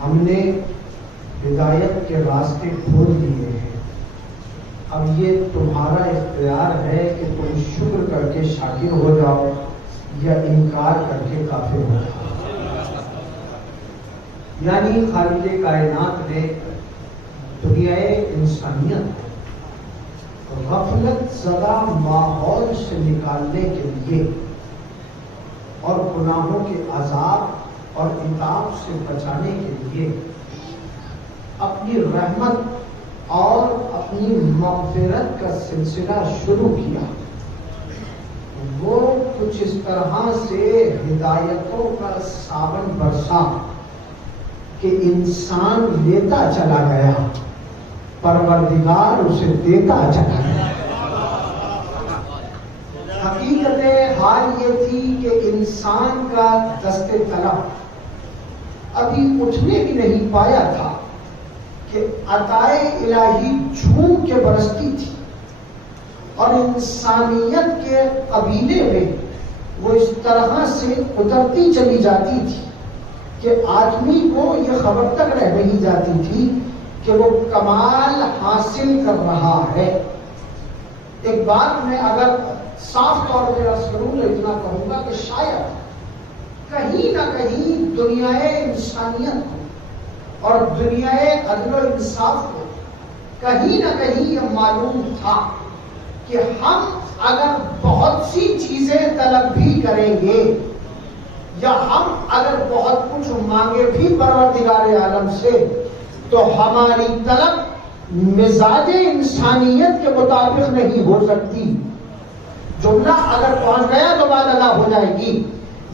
हमने हिदायत के रास्ते खोल दिए हैं। अब ये तुम्हारा इख्तियार है कि तुम शुक्र करके शाकिर हो जाओ या इनकार करके काफिर हो जाओ। यानी खालिक़े कायनात ने दुनियाए इंसानियत को गफलत ज़दा माहौल से निकालने के लिए और गुनाहों के अज़ाब और इताब से बचाने के लिए अपनी रहमत और अपनी मग़फ़िरत का सिलसिला शुरू किया। वो कुछ इस तरह से हिदायतों का सावन बरसा कि इंसान लेता चला गया, परवरदिगार उसे देता चला गया। हकीकत हाल ये थी कि इंसान का दस्ते तलब अभी उठने भी नहीं पाया था कि अताए इलाही झूम के बरसती थी और इंसानियत के कबीले में वो इस तरह से उतरती चली जाती थी कि आदमी को ये खबर तक रह नहीं जाती थी कि वो कमाल हासिल कर रहा है। एक बात मैं अगर साफ तौर पर अर्ज करूं तो इतना कहूंगा कि शायद कहीं ना कहीं दुनियाए इंसानियत को और दुनियाए अदल इंसाफ को कहीं ना कहीं यह मालूम था कि हम अगर बहुत सी चीजें तलब भी करेंगे या हम अगर बहुत कुछ मांगे भी परवरदिगार आलम से तो हमारी तलब मिजाजे इंसानियत के मुताबिक नहीं हो सकती। जुमला अगर पहुंच गया तो बात अदा हो जाएगी।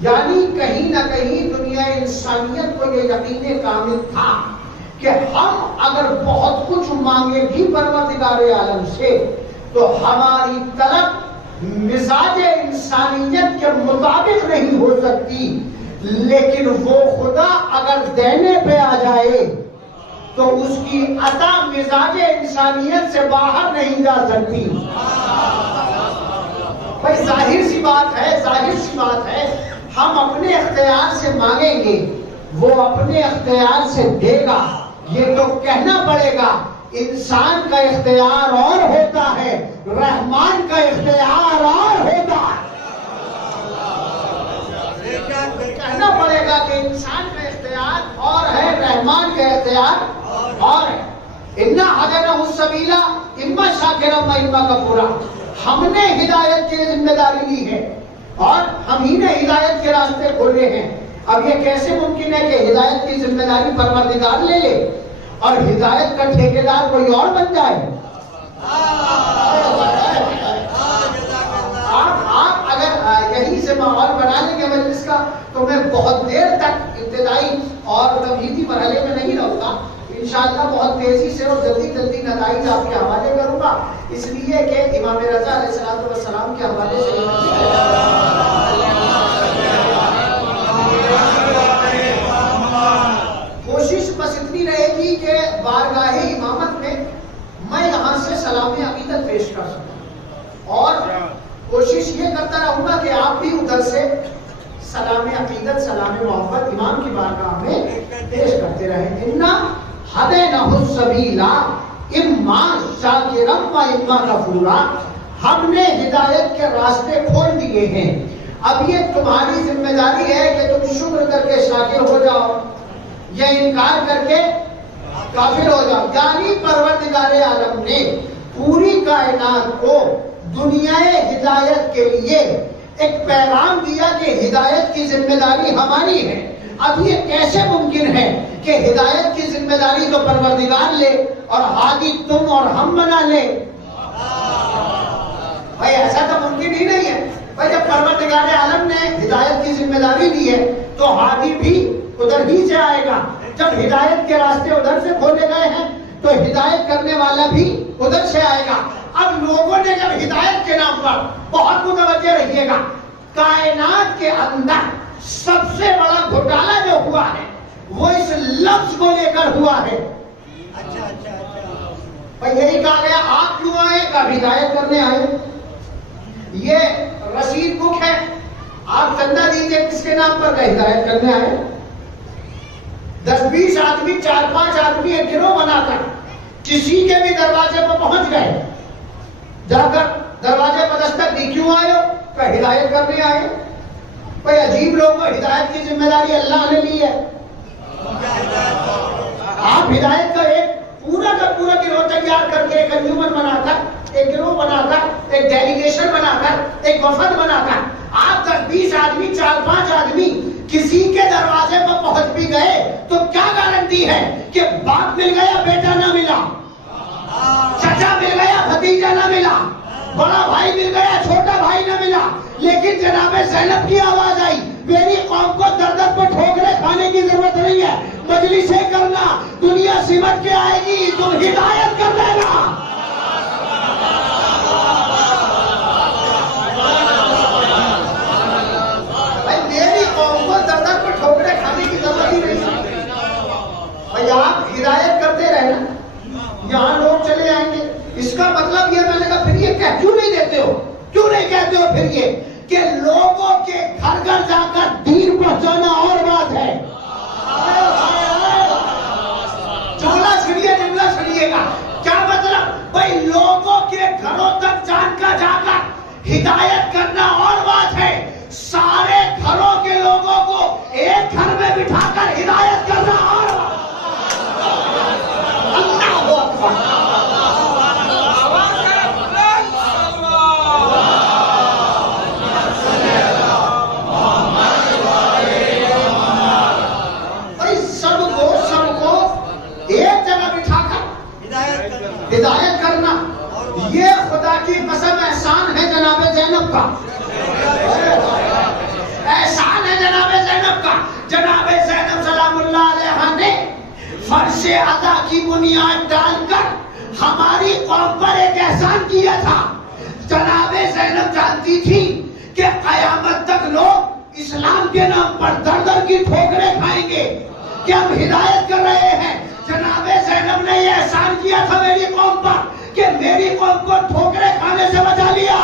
यानी कहीं ना कहीं दुनिया इंसानियत को यह यकीन कामिल था कि हम अगर बहुत कुछ मांगे भी परवरदिगार आलम से तो हमारी तलब मिजाजे इंसानियत के मुताबिक नहीं हो सकती, लेकिन वो खुदा अगर देने पे आ जाए तो उसकी अता मिजाज इंसानियत से बाहर नहीं जा सकती। भाई जाहिर सी बात है, हम अपने अख्तियार से मांगेंगे, वो अपने अख्तियार से देगा, ये तो कहना पड़ेगा। इंसान का इख्तियार और होता है, रहमान का इख्तियार और होता है। कहना पड़ेगा कि इंसान का इख्तियार और है, रहमान का इख्तियार और है। इन्ना हदना सबीला इम्मा शाकिरम व इम्मा कफूरा। हमने हिदायत की जिम्मेदारी ली है और हम ही ने हिदायत के रास्ते खोले हैं। अब ये कैसे मुमकिन है कि हिदायत की जिम्मेदारी परवरदिगार ले ले और हिदायत का ठेकेदार कोई और बन जाए? आप अगर यहीं से माहौल बना लेंगे मजलिस का, तो मैं बहुत देर तक इब्तिदाई और तमहीदी मरहले में नहीं रहूंगा। इंशाअल्लाह बहुत तेजी से और जल्दी नताइज आपके हवाले करूंगा, इसलिए कि इमाम रज़ा अलैहिस्सलातु वस्सलाम के हवाले से कोशिश बस इतनी रहेगी कि बारगाहे इमामत में मैं यहाँ से सलाम अकीदत पेश कर सकूं, और कोशिश ये करता रहूंगा कि आप भी उधर से सलाम अकीदत, सलाम मोहब्बत इमाम की बारगाह में पेश करते रहें। इन्ना हदैनहु सबीला इम्मा शाकिरम व इम्मा कफूरा। हमने हिदायत के रास्ते खोल दिए हैं, अब ये तुम्हारी जिम्मेदारी है कि तुम शुक्र करके शाकिर हो जाओ या इनकार करके काफिर हो जाओ। यानी परवरदिगार आलम ने पूरी कायनात को दुनियाए हिदायत के लिए एक पैगाम दिया कि हिदायत की जिम्मेदारी हमारी है। अब ये कैसे मुमकिन है कि हिदायत की जिम्मेदारी तो परवरदिगार ले और हादी तुम और हम बना ले? भाई ऐसा तो मुमकिन ही नहीं है। भाई जब परवरदिगार आलम ने हिदायत की जिम्मेदारी दी है तो हादी भी उधर ही से आएगा। जब हिदायत के रास्ते उधर से खोले गए हैं तो हिदायत करने वाला भी उधर से आएगा। अब लोगों ने जब हिदायत के नाम पर, बहुत मुतवज्जे रहिएगा, कायनात के अंदर सबसे बड़ा घोटाला जो हुआ है वो इस लफ्ज को लेकर हुआ है। अच्छा भाई यही कहा गया आप क्यों आए? कब हिदायत करने आए। ये रसीद बुक है, आप चंदा दीजिए, किसके नाम पर हिदायत करने आए? 10-20 आदमी, 4-5 आदमी एक गिरोह बनाकर किसी के भी दरवाजे पर पहुंच गए, जाकर दरवाजे पर दस्तक दी, क्यों आए हो? क्या हिदायत करने आए? कोई अजीब लोग, हिदायत की जिम्मेदारी अल्लाह ने ली है। आप हिदायत का एक पूरा का पूरा गिरोह तैयार करके, एक अंजुमन बनाकर, एक गिरोह बनाकर, एक डेलीगेशन बनाकर, एक वफद बनाकर आप 10-20 आदमी, 4-5 आदमी किसी के दरवाजे पर पहुंच भी गए तो क्या गारंटी है कि बाप मिल गया बेटा ना मिला, चाचा मिल गया भतीजा ना मिला, बड़ा भाई मिल गया छोटा भाई ना मिला। लेकिन जनाबे ज़ैनब की आवाज आई, मेरी कौम को दर दर पर ठोकरे खाने की जरूरत नहीं है, मजलिसें करना, दुनिया सिमट के आएगी, तुम हिदायत कर लेना। भाई मेरी कौम को दर दर पर ठोकरे खाने की जरूरत ही नहीं है। भाई आप हिदायत करते रहना, यहाँ लोग चले आएंगे। इसका मतलब ये, मैंने कहा फिर ये क्यों नहीं देते हो, क्यों नहीं कहते हो फिर ये कि लोगों के घर घर जाकर दीन पहुंचाना और बात है। जुमला सुनिए, जुमला सुनिएगा, क्या मतलब? भाई लोगों के घरों तक जानकर जाकर हिदायत करना और बात है, सारे घरों के लोगों को एक घर में बिठाकर हिदायत करना और बात। अल्लाहू अकबर। हिदायत करना ये खुदा की कसम एहसान है जनाबे ज़ैनब का, एहसान है जनाबे ज़ैनब का। जनाबे ज़ैनब सलामुल्लाह अलैहा ने फर्श अदा की बुनियाद डालकर हमारी कौम पर एक एहसान किया था। जनाबे ज़ैनब जानती थी कि कयामत तक लोग इस्लाम के नाम पर दर दर की ठोकरें खाएंगे कि हम हिदायत कर रहे हैं। जनाबे ज़ैनब ने यह एहसान किया था मेरी कौम पर कि मेरी कौम को ठोकरें खाने से बचा लिया।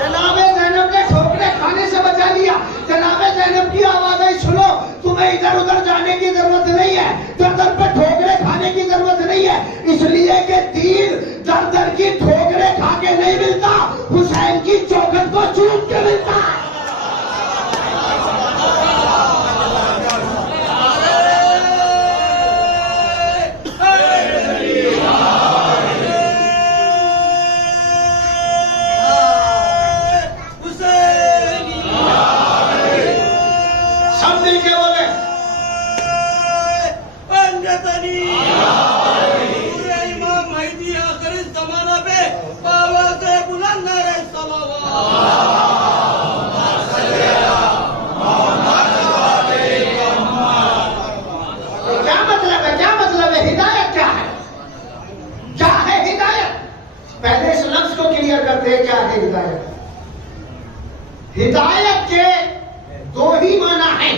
जनाबे ज़ैनब ने ठोकरें खाने से बचा लिया। जनाबे ज़ैनब की आवाज़ें सुनो, तुम्हें इधर उधर जाने की जरूरत नहीं है, दर दर पे ठोकरें खाने की जरूरत नहीं है, इसलिए कि तीर दर दर की ठोकरें खा के नहीं मिलता, हुसैन की चौखट को चूम के मिलता। क्या है हिदायत? हिदायत के दो ही माना हैं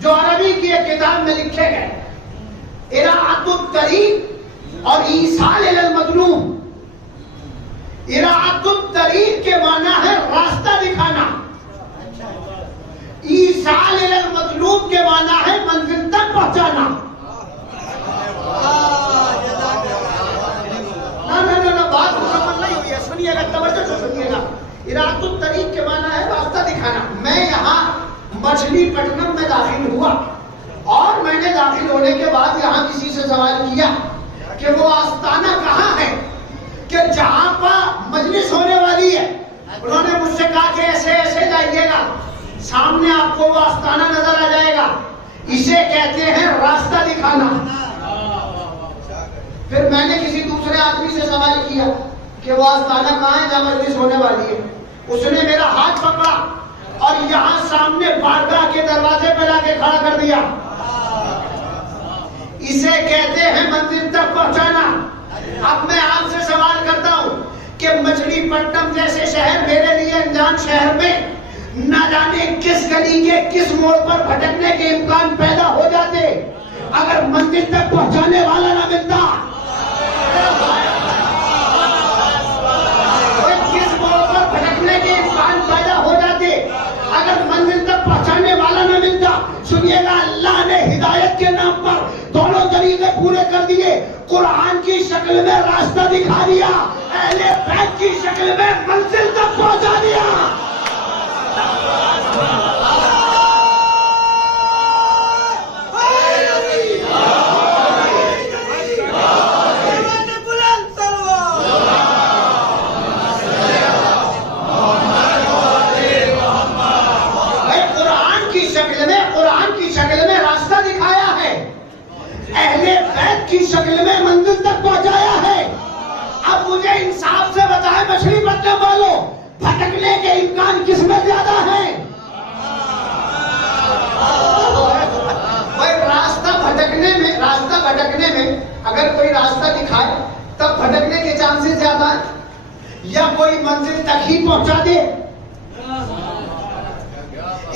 जो अरबी की एक किताब में लिखे गए, इराअतुत तरीक और ईसाल इलल मज़लूम। इराअतुत तरीक के माना है रास्ता दिखाना, ईसाल इलल मज़लूम के माना है मंजिल तक पहुंचाना। बात मुकम्मल नहीं हुई है, सुनिएगा, तवज्जो से सुनिएगा। इराअतुत तरीक के माना है रास्ता दिखाना। मैं यहाँ मछलीपट्टनम में दाखिल हुआ और मैंने दाखिल होने के बाद यहाँ किसी से सवाल किया कि वो आस्ताना कहाँ है, कि जहाँ पर मजलिस होने वाली है। उन्होंने मुझसे कहा कि ऐसे ऐसे जाइएगा, सामने आपको वो आस्ताना नजर आ जाएगा, इसे कहते हैं रास्ता दिखाना। फिर मैंने किसी दूसरे आदमी से सवाल किया कि वो आस्ताना कहाँ है जहाँ मजलिस होने वाली है। उसने मेरा हाथ पकड़ा और यहाँ सामने बारगाह के दरवाजे पे लाके खड़ा कर दिया। इसे कहते हैं मंजिल तक पहुंचाना। अब मैं आपसे सवाल करता हूँ कि मछलीपट्टनम जैसे शहर मेरे लिए अनजान शहर में न जाने किस गली के किस मोड़ पर भटकने के इम्कान पैदा हो जाते अगर मंजिल तक पहुंचाने वाला ना मिलता। किस मोड़ पर भटकने के इम्कान पैदा हो जाते अगर मंजिल तक पहुंचाने वाला न मिलता। सुनिएगा, अल्लाह ने हिदायत के नाम पर दोनों तरीके पूरे कर दिए। कुरान की शक्ल में रास्ता दिखा दिया, अहले बैत की शक्ल में मंजिल तक पहुंचा दिया। की शक्ल में मंजिल तक पहुंचाया है। अब मुझे इंसाफ से बताए मछलीपट्टनम वालों, भटकने के इम्कान किसमें ज्यादा है? भाई रास्ता भटकने में अगर कोई रास्ता दिखाए तब भटकने के चांसेस ज्यादा है या कोई मंजिल तक ही पहुंचा दे।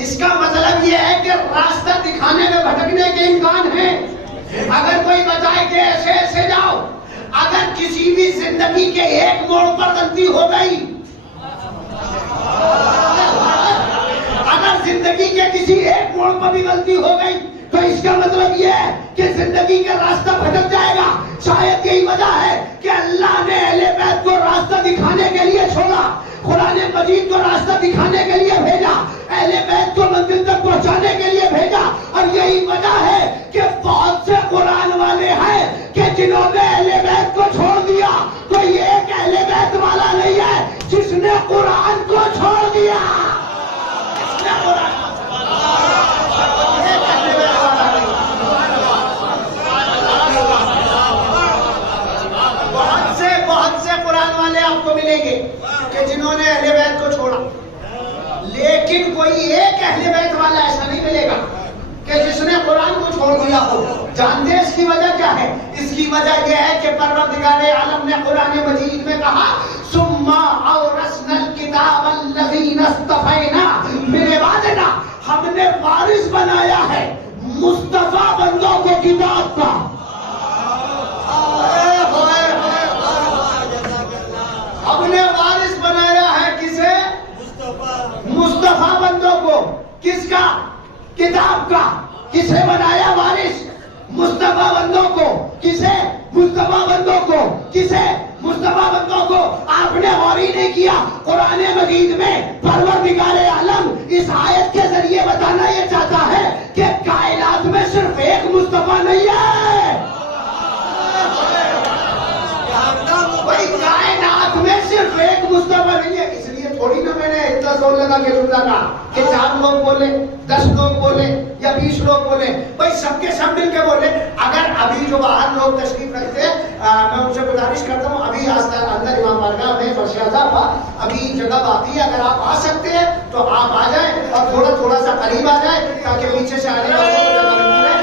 इसका मतलब यह है कि रास्ता दिखाने में भटकने के इम्कान है। अगर कोई बताए कि ऐसे ऐसे जाओ, अगर किसी भी जिंदगी के एक मोड़ पर गलती हो गई, अगर जिंदगी के किसी एक मोड़ पर भी गलती हो गई तो इसका मतलब यह है कि जिंदगी का रास्ता भटक जाएगा। शायद यही वजह है कि अल्लाह ने अहले बैत को रास्ता दिखाने के लिए छोड़ा, कुरान मजीद को रास्ता दिखाने के लिए भेजा, अहले बैत को मंजिल तक पहुंचाने के लिए भेजा। और यही वजह है कि बहुत से कुरान वाले हैं कि जिन्होंने अहले बैत को छोड़ दिया। कोई एक अहले बैत वाला नहीं है जिसने कुरान को छोड़ दिया। बहुत से कुरान वाले आपको मिलेंगे कि जिन्होंने अहले बैत को छोड़ा, लेकिन कोई एक अहले बैत वाला ऐसा नहीं मिलेगा कि जिसने कुरान को छोड़ दिया हो। जानते हैं इसकी वजह क्या है? इसकी वजह यह है कि परवरदिगार आलम ने कुरान मजीद में कहा, सुम्मा औरसनल किताब अल्लज़ीना इस्तफ़ैना मिन इबादिना, हमने वारिस बनाया है मुस्तफा बंदों को किताब का। हमने वारिस बनाया है किसे? मुस्तफा बंदों को। किसका? किताब का। किसे बनाया वारिस? मुस्तफा बंदों को। किसे? मुस्तफा बंदों को। किसे? मुस्तफा बंदों को। आपने गौर ही नहीं किया, कुरान मजीद में परवरदिगार आलम इस आयत के जरिए बताना यह चाहता है कि कायनात में सिर्फ एक मुस्तफा नहीं है। भाई कायनात में सिर्फ एक मुस्तफा नहीं है। इसलिए थोड़ी ना मैंने इतना जोर लगा के जुमला कहा कि 4 लोग बोले, 10 लोग बोले या 20 लोग बोले। भाई सबके सब मिल के बोले। अगर अभी जो बाहर लोग तशरीफ रखते हैं, मैं उनसे गुजारिश करता हूँ, अभी अंदर इमाम बारगाह में फरशादा हुआ, अभी जगह बाकी है। अगर आप आ सकते हैं तो आप आ जाए और थोड़ा सा करीब आ जाए ताकि पीछे से आने वाले को जगह मिल जाए।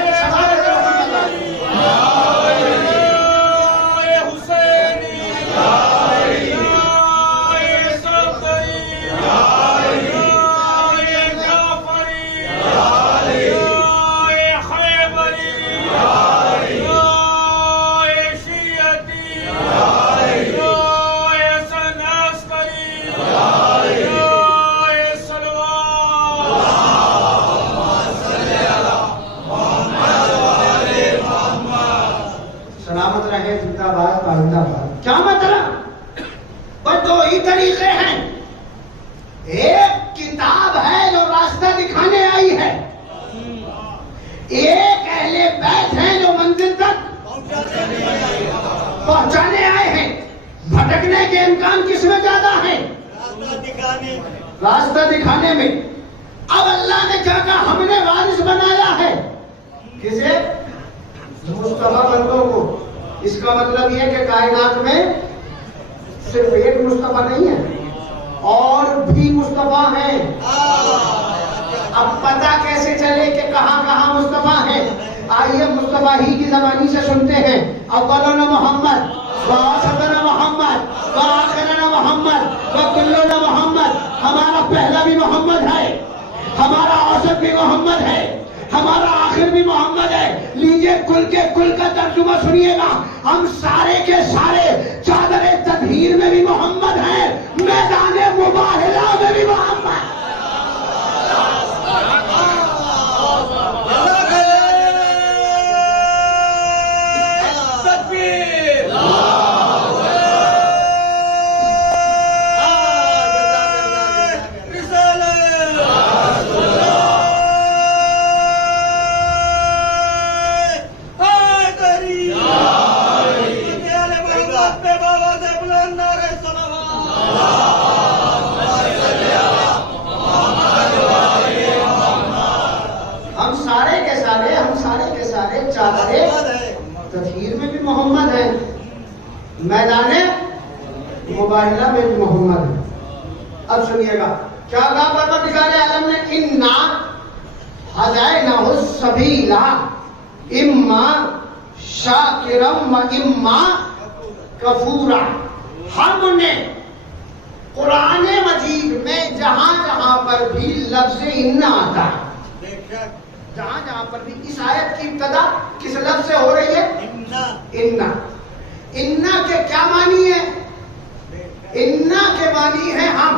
क्या मतलब? पर 2 ही तरीके हैं। एक किताब है जो रास्ता दिखाने आई है, एक अहले बैत है जो मंजिल तक पहुंचाने आए हैं। भटकने के इम्कान किसमें ज्यादा है? रास्ता दिखाने में। अब अल्लाह ने क्या कहा? हमने वारिस बनाया है किसे? मुस्तफा बंदों को। इसका मतलब यह कि कायनात में सिर्फ एक मुस्तफा नहीं है, और भी मुस्तफा हैं। अब पता कैसे चले कि कहां कहां मुस्तफा है? आइए मुस्तफा ही की ज़बानी से सुनते हैं। अव्वलुना मोहम्मद व आखिरुना मोहम्मद व आखिरुना मोहम्मद व कुल्लुना मोहम्मद। हमारा पहला भी मोहम्मद है, हमारा औसत भी मोहम्मद है, हमारा आखिर भी मोहम्मद है। लीजिए कुल के कुल का तर्जुमा सुनिएगा। हम सारे के सारे चादरे तदहीर में भी मोहम्मद हैं, मैदाने मुबाहिला में भी मोहम्मद। तदहीर में भी मोहम्मद है, मैदाने मुबाहिला में भी मोहम्मद है। अब सुनिएगा क्या कहा परवरदिगार आलम ने? इन्ना हदैनाहु सबीला इम्मा शाकिरम व इम्मा कफूरा। हमने कुरान मजीद में जहां जहां पर भी लफ्ज़ इन्ना आता है, जहां जहां पर भी इस आयत की इब्तिदा किस लफ्ज़ से हो रही है? इन्ना। इन्ना। इन्ना के क्या मानी है? इन्ना के मानी है हम।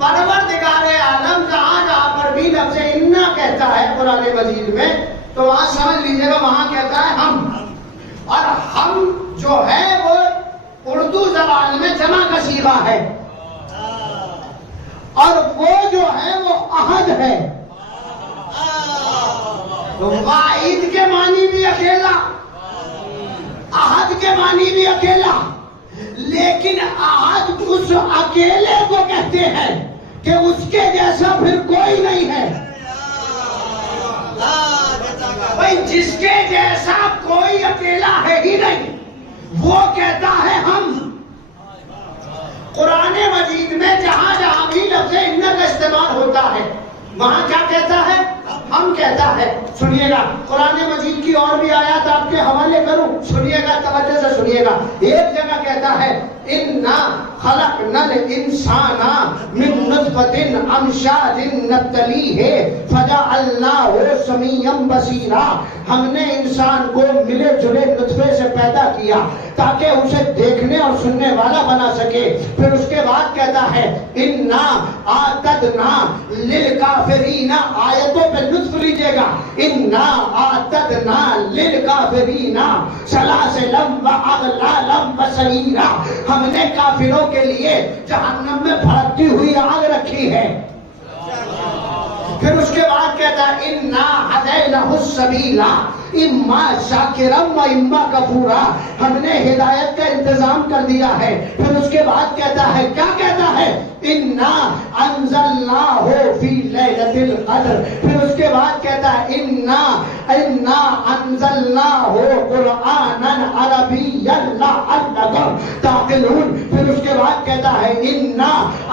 परवरदिगार आलम जहां जहां पर भी लफ्ज़ इन्ना कहता है कुरान मजीद में, तो वहां समझ लीजिएगा वहां कहता है हम। और हम जो है वो उर्दू ज़बान में जमा का सीगा है, और वो जो है वो अहद है। तो वाहिद के मानी भी अकेला, अहद के मानी भी अकेला, लेकिन अहद उस अकेले को कहते हैं कि उसके जैसा फिर कोई नहीं है। भाई जिसके जैसा कोई अकेला है ही नहीं, वो कहता है हम। कुरान मजीद में जहां जहां भी लफ्ज़ इन्ना का इस्तेमाल होता है, वहां क्या कहता है? हम कहता है, सुनिएगा, कुरान मजीद की और भी आयत आपके हवाले करूं, सुनिएगा, तवज्जो से सुनिएगा। एक जगह कहता है इन्ना खलकनल इंसाना मिन नुतफतिन अमशाजिन नब्तलीहि फजअलनाहु समीअन बसीरा। हमने इंसान को मिले जुले नुतफे से पैदा किया ताकि उसे देखने और सुनने वाला बना सके। फिर उसके बाद कहता है इन्ना आतदना लिल काफिरीना, आयतों पे लुत्फ लीजिएगा, इन्ना आतदना लिल काफिरीना सलासिलम व अगलालम व सईरा। हमने काफिरों के लिए जहन्नम में भड़कती हुई आग रखी है। फिर उसके बाद कहता है इन्ना हदैनाहु सबीला इम्मा शाकिरम व इम्मा कफूरा। हमने हिदायत का इंतजाम कर दिया है। फिर उसके बाद कहता है, क्या कहता है, इन्ना अंज़लनाहु फी लैलतिल क़द्र। फिर उसके बाद कहता है इन्ना अंज़लनाहु क़ुरआनन अरबिय्यन लअल्लकुम ताक़िलून। फिर उसके बाद कहता है इन्ना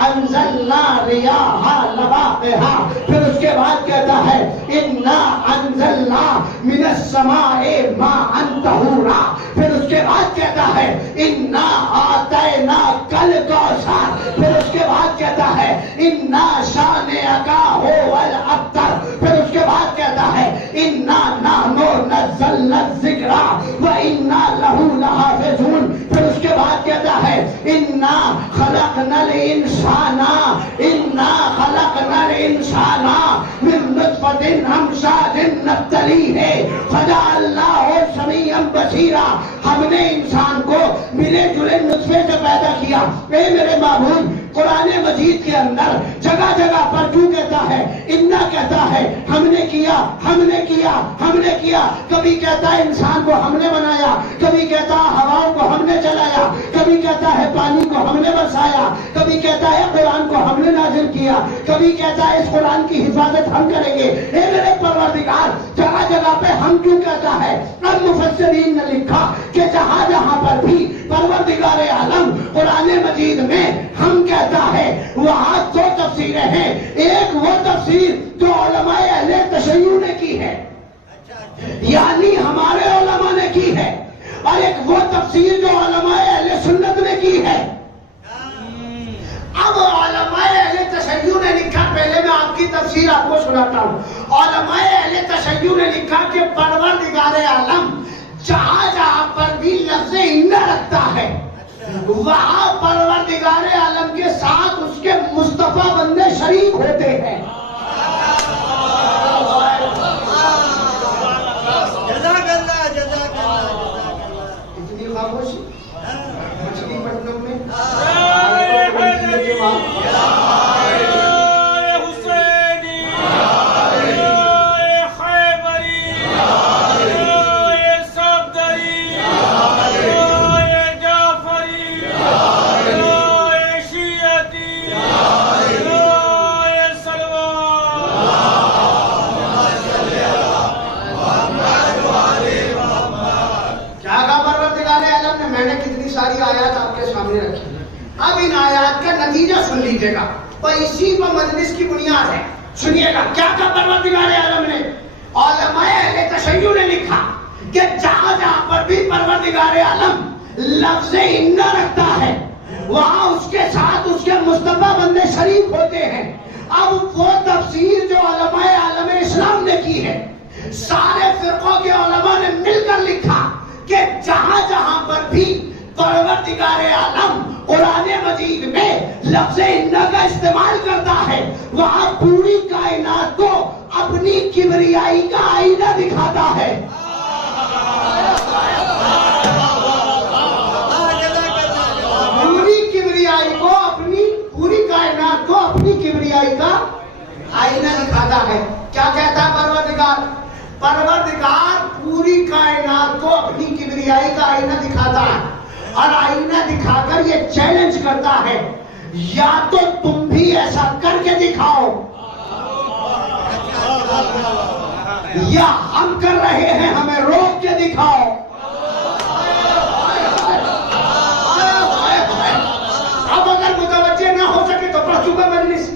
अंज़लना रियाहा लवाक़िहा। फिर उसके बाद कहता है इन्ना अंज़लना मिनस समाए माअन तहूरा। फिर उसके बाद कहता है इन्ना आतैना कल कौसर। फिर उसके बाद कहता है इन्ना शानिअका हुवल अब्तर। फिर उसके बाद कहता है इन्ना नहनु नज़्ज़लना ज़िक्रा व इन्ना लहू लहाफ़िज़ून। फिर उसके बाद कहता है इन्ना खलक़नल इंसाना मिन नुतफ़तिन अमशाजिन नब्तलीहि फजअलनाहु समीअन बसीरा। हमने इंसान को मिले जुले नुतफे से पैदा किया। ए मेरे माबूद, कुरान मजीद के अंदर जगह जगह पर क्यों कहता है, इन्ना कहता है, हमने किया, हमने किया, हमने किया। कभी कहता है इंसान को हमने बनाया, कभी कहता है हवाओं को हमने चलाया, कभी कहता है पानी को हमने बरसाया, कभी कहता है कुरान को हमने नाजिल किया, कभी कहता है इस कुरान की हिफाजत हम करेंगे। ए मेरे परवरदिगार, जगह जगह पे हम क्यों कहता है? अब मुफस्सिरीन ने लिखा कि जहां जहां पर भी परवरदिगार आलम कुरान मजीद में हम कहता है, वहां दो तफसीरें हैं। एक वो तफसीर जो उलमाए अहले तशय्युअ ने की है, यानी हमारे उलमा ने की है, और एक वो तफसीर जो उलमाए अहले सुन्नत ने की है। अब उलमाए अहले तशय्युअ ने लिखा, पहले मैं आपकी तफसीर आपको सुनाता हूं। उलमाए अहले तशय्युअ ने लिखा कि परवरदिगार आलम जहां जहां पर भी लफ्ज़ इन्ना रखता है, वहां परवरदिगार आलम के साथ उसके मुस्तफा बंदे शरीक होते हैं। इतनी खामोशी मछलीपट्टनम में आयात आपके सामने रखी। अब इन आयात का नतीजा सुन लीजिएगा और इसी पर मजलिस की बुनियाद है। सुनिएगा क्या कहा परवरदिगार आलम ने। उलमाए अहले तशय्युअ ने लिखा कि जहां जहां पर भी परवरदिगार आलम लफ्ज़ इन्ना रखता है, वहां उसके साथ उसके मुस्तफा बंदे शरीक होते हैं। अब वो तफसीर जो उलमाए आलम इस्लाम ने की है, सारे फिरकों के उलमा ने मिलकर लिखा कि जहां जहां पर भी परवरदिगार आलम कुरान मजीद में लफ्ज़ इन्ना का इस्तेमाल करता है, वहां पूरी कायनात को अपनी किबरियाई का आईना दिखाता है। पूरी किबरियाई को अपनी, पूरी कायनात को अपनी किबरियाई का आईना दिखाता है। क्या कहता है परवरदिगार? परवरदिगार पूरी कायनात को अपनी किबरियाई का आईना दिखाता है, और आईना दिखाकर ये चैलेंज करता है, या तो तुम भी ऐसा करके दिखाओ, या हम कर रहे हैं हमें रोक के दिखाओ। अब अगर मुतवज्जे ना हो सके तो पढ़ चुका मजलिस,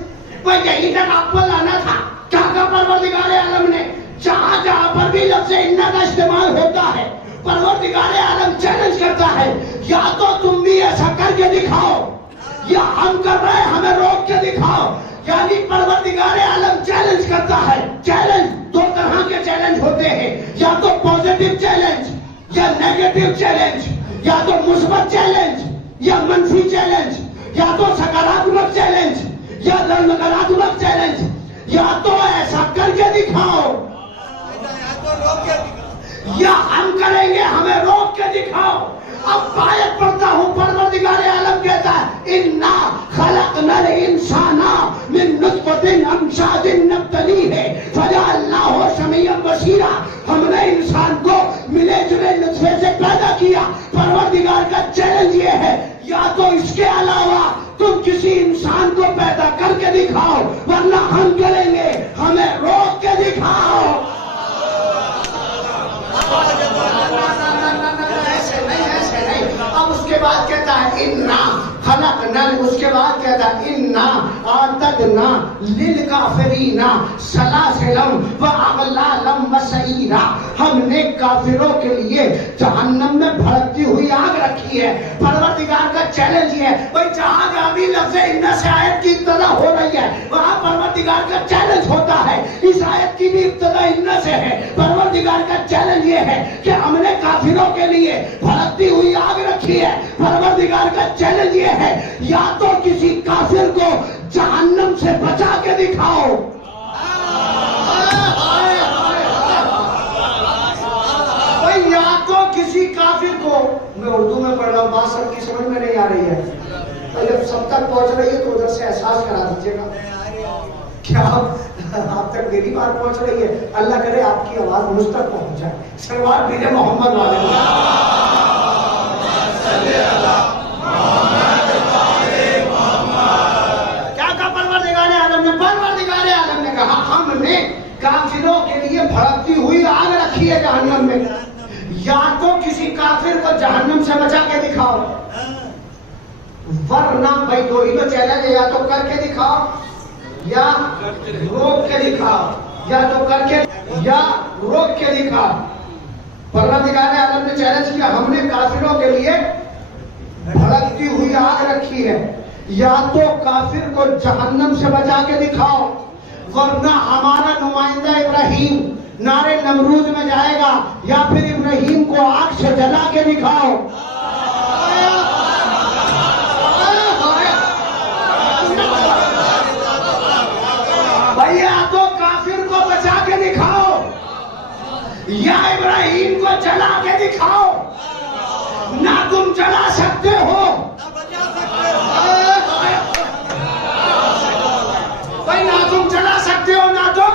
पर यही तक आपको लाना था। क्या का परवरदिगार परवरदिगार आलम ने जहां जहां पर भी लफ्ज़ इन्ना का इस्तेमाल होता है, परवरदिगार आलम चैलेंज करता है, या तो तुम भी ऐसा करके दिखाओ, या हम कर रहे हैं हमें रोक के दिखाओ। यानी परवरदिगार आलम चैलेंज करता है। चैलेंज दो तरह के चैलेंज होते हैं, या तो पॉजिटिव चैलेंज या नेगेटिव चैलेंज, या तो मुस्बत चैलेंज या मंफी चैलेंज, या तो सकारात्मक चैलेंज या नकारात्मक चैलेंज। या तो ऐसा करके दिखाओ या हम करेंगे, हमें रोक के दिखाओ। अब आयत पढ़ता हूं, परवरदिगार आलम कहता है इन्ना खलकनल इंसाना मिन नुत्फतिन अमशाजिन नब्तलीह फजअलनाहु समीअन बसीरा। हमने इंसान को मिले जुले नुत्फे से पैदा किया। परवरदिगार का चैलेंज ये है, या तो इसके अलावा तुम किसी इंसान को पैदा करके दिखाओ, वरना हम करेंगे, हमें रोक के दिखाओ। ऐसे नहीं। अब उसके बाद कहता है इन्ना खलकनल, उसके बाद कहता है इन्ना आतदना लिल काफिरीना सलासिलम व अगलालम व सईरा। हमने काफिरों के लिए जहन्नम में भड़कती हुई आग रखी है। परवरदिगार का चैलेंज ये है, भाई जहां जहां भी लफ्ज़ इन्ना से आयत की इब्तिदा हो रही है, वहां परवरदिगार का चैलेंज होता है। इस आयत की भी इब्तिदा इन्ना से है। परवरदिगार का चैलेंज ये है कि हमने काफिरों के लिए भड़कती हुई आग रखी है। परवरदिगार का चैलेंज ये है, या तो किसी काफिर को जहन्नम से बचा के दिखाओ, या तो किसी काफिर को, मैं उर्दू में पढ़ रहा हूं, बात सबकी समझ में नहीं आ रही है, जब सब तक पहुंच रही है तो उधर से एहसास करा दीजिएगा। क्या आप तक मेरी बात पहुंच रही है? अल्लाह करे आपकी आवाज मुझ तक पहुंच जाए। सरवार बीरे मोहम्मद वाले क्या कहा परवरदिगार आलम ने? परवरदिगार आलम ने कहा हमने काफिरों के लिए भड़कती हुई आग रखी है जहन्नम में, या तो किसी काफिर को जहन्नम से बचा के दिखाओ, वरना भाई दो ही तो चैलेंज है, या तो करके दिखाओ या रोक के दिखाओ, या तो करके या रोक के दिखाओ। परवरदिगार आलम ने चैलेंज किया, हमने काफिरों के लिए भड़कती हुई आग रखी है, या तो काफिर को जहन्नम से बचा के दिखाओ, वरना हमारा नुमाइंदा इब्राहिम नारे नमरूद में जाएगा, या फिर इब्राहिम को आग से जला के दिखाओ। भैया तो काफिर को बचा के दिखाओ या इब्राहिम को जला के दिखाओ। ना तुम जला सकते हो, भाई ना तुम जला सकते हो, ना तुम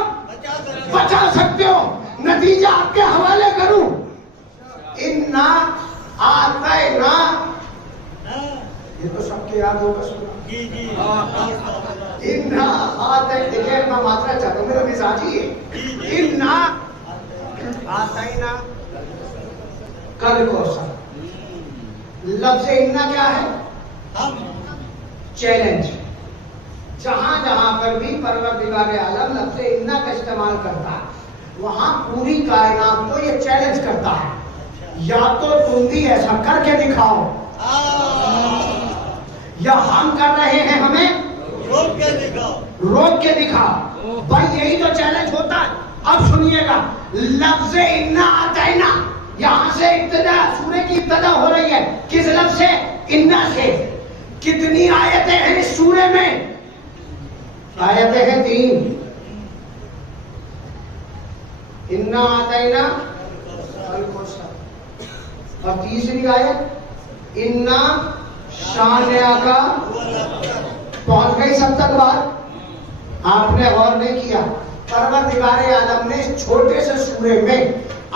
बचा सकते हो। नतीजा आपके हवाले करूं, इन्ना आतैना, ये तो सबके याद होगा, सुना इन्ना आतै, देखिए मैं मात्रा चाहता हूं, मेरा मिजाज ही है। इन्ना आतैना कल कौशल, लफ्ज़ इन्ना क्या है? चैलेंज। जहां जहां पर भी परवरदिगार आलम लफ्ज़ इन्ना का इस्तेमाल करता है, वहां पूरी कायनात को ये चैलेंज करता है, या तो तुम भी ऐसा करके दिखाओ, या हम कर रहे हैं, हमें रोक के दिखाओ। रोक के दिखाओ, भाई यही तो चैलेंज होता है। अब सुनिएगा, लफ्ज़ इन्ना आतैना, यहां से इब्तिदा, सूरह की इब्तिदा हो रही है किस लफ्ज़ से? इन्ना से। कितनी आयतें हैं इस सूरह में? आयतें हैं 3। इन्ना आतैना और तीसरी आयत इन्ना शानियाका। पहुंच गई सब तक बात? आपने गौर नहीं किया, परवरदिगार आलम ने छोटे से सूरह में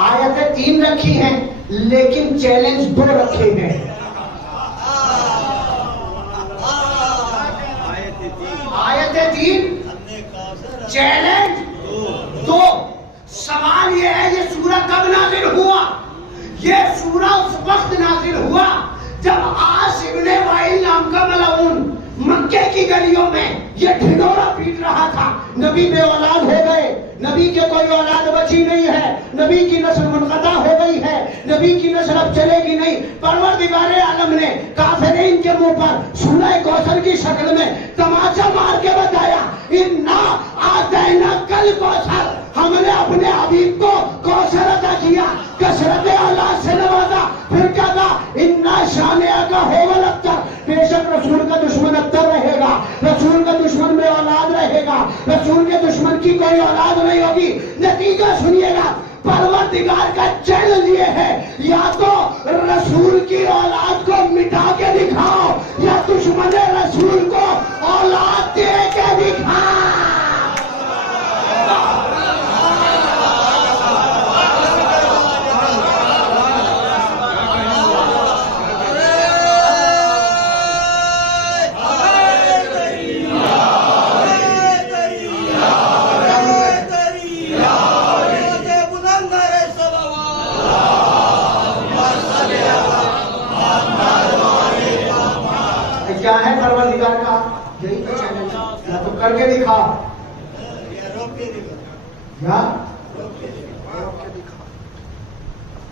आयतें 3 रखी हैं, लेकिन चैलेंज 2 रखे हैं। आयतें 3, चैलेंज 2। सवाल यह है, ये सूरह कब नाजिल हुआ? ये सूरह उस वक्त नाजिल हुआ जब आस इब्ने वाइल नाम का मलऊन मक्के की गलियों में ये ढिढोरा पीट रहा था, नबी बे औलाद हो गए, नबी के कोई औलाद बची नहीं है, नबी की नस्ल मुनक़ता हो गई है, नबी की नस्ल अब चलेगी नहीं। परवरदिगार आलम ने काफिरीन के मुंह पर सूरह कौसर की शक्ल में तमाचा मार के बताया, इन्ना आतैना कल कौसर, हमने अपने हबीब को कौसर अता किया, कसरत औलाद से नवाजा। फिर क्या कहा, इन्ना शानिया का होवल अख्तर, बेशक रसूल का दुश्मन अख्तर रहेगा, रसूल का दुश्मन में औलाद रहेगा, रसूल के दुश्मन की कोई औलाद नहीं होगी। नतीजा सुनिएगा, परवरदिगार का चैलेंज ये है, या तो रसूल की औलाद को मिटा के दिखाओ या दुश्मन रसूल को औलाद दे के दिखाओ। क्या है परवरदिगार का यही तो चैलेंज, या तो करके दिखा या रोक के दिखा।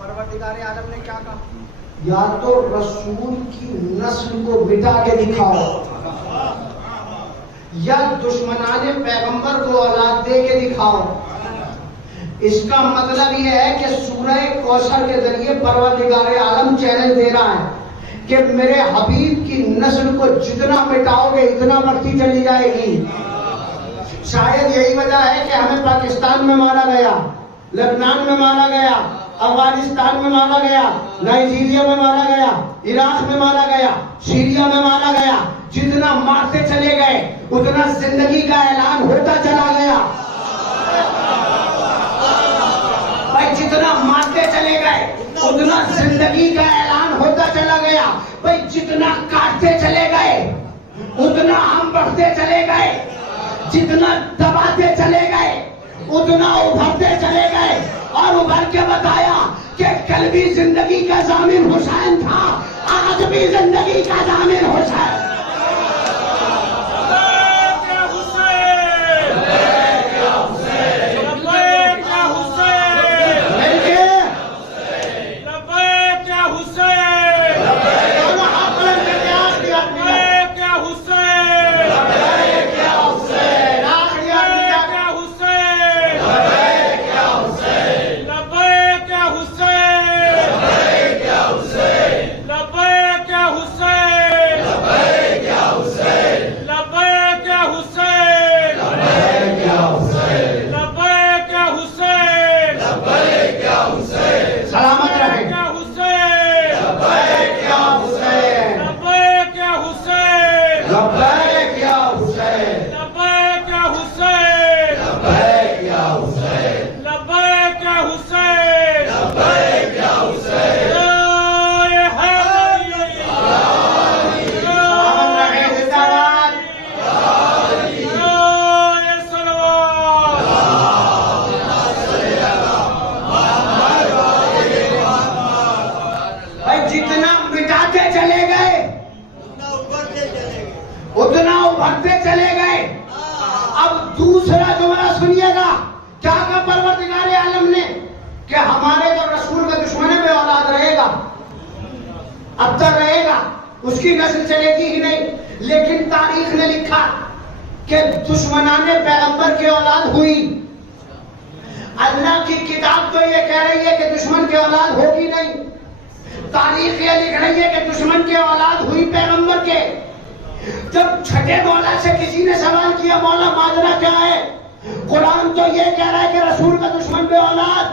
परवरदिगार आलम ने क्या कहा, या तो रसूल की नस्ल को मिटा के दिखाओ या दुश्मनाने पैगंबर को औलाद दे के दिखाओ। इसका मतलब यह है कि सूरह कौसर के जरिए परवरदिगार आलम चैलेंज दे रहा है कि मेरे हबीब की नस्ल को जितना मिटाओगे इतना बढ़ती चली जाएगी। शायद यही वजह है कि हमें पाकिस्तान में मारा गया, लेबनान में मारा गया, अफगानिस्तान में मारा गया, नाइजीरिया में मारा गया, इराक में मारा गया, सीरिया में मारा गया। जितना मारते चले गए उतना जिंदगी का ऐलान होता चला गया। भाई जितना मारते चले गए उतना जिंदगी का ऐलान होता चला गया। भाई जितना काटते चले गए उतना हम बढ़ते चले गए, जितना दबाते चले गए उतना उभरते चले गए। और उभर के बताया कि कल भी जिंदगी का जामिन हुसैन था, आज भी जिंदगी का जामिन हुसैन। जितना मिटाते चले गए उतना उभरते चले गए। अब दूसरा जुमला सुनिएगा, क्या कहा परवरदिगार आलम ने कि हमारे जो रसूल का दुश्मन है वे औलाद रहेगा, अब्तर रहेगा, उसकी नस्ल चलेगी ही नहीं। लेकिन तारीख ने लिखा कि दुश्मनाने पैगंबर की औलाद हुई। अल्लाह की किताब तो ये कह रही है कि दुश्मन की औलाद होगी नहीं, तारीख ये लिख रही है कि दुश्मन की औलाद हुई पैगंबर के। जब छठे मौला से किसी ने सवाल किया, मौला माजरा क्या है, कुरान तो ये कह रहा है कि रसूल का दुश्मन पे औलाद,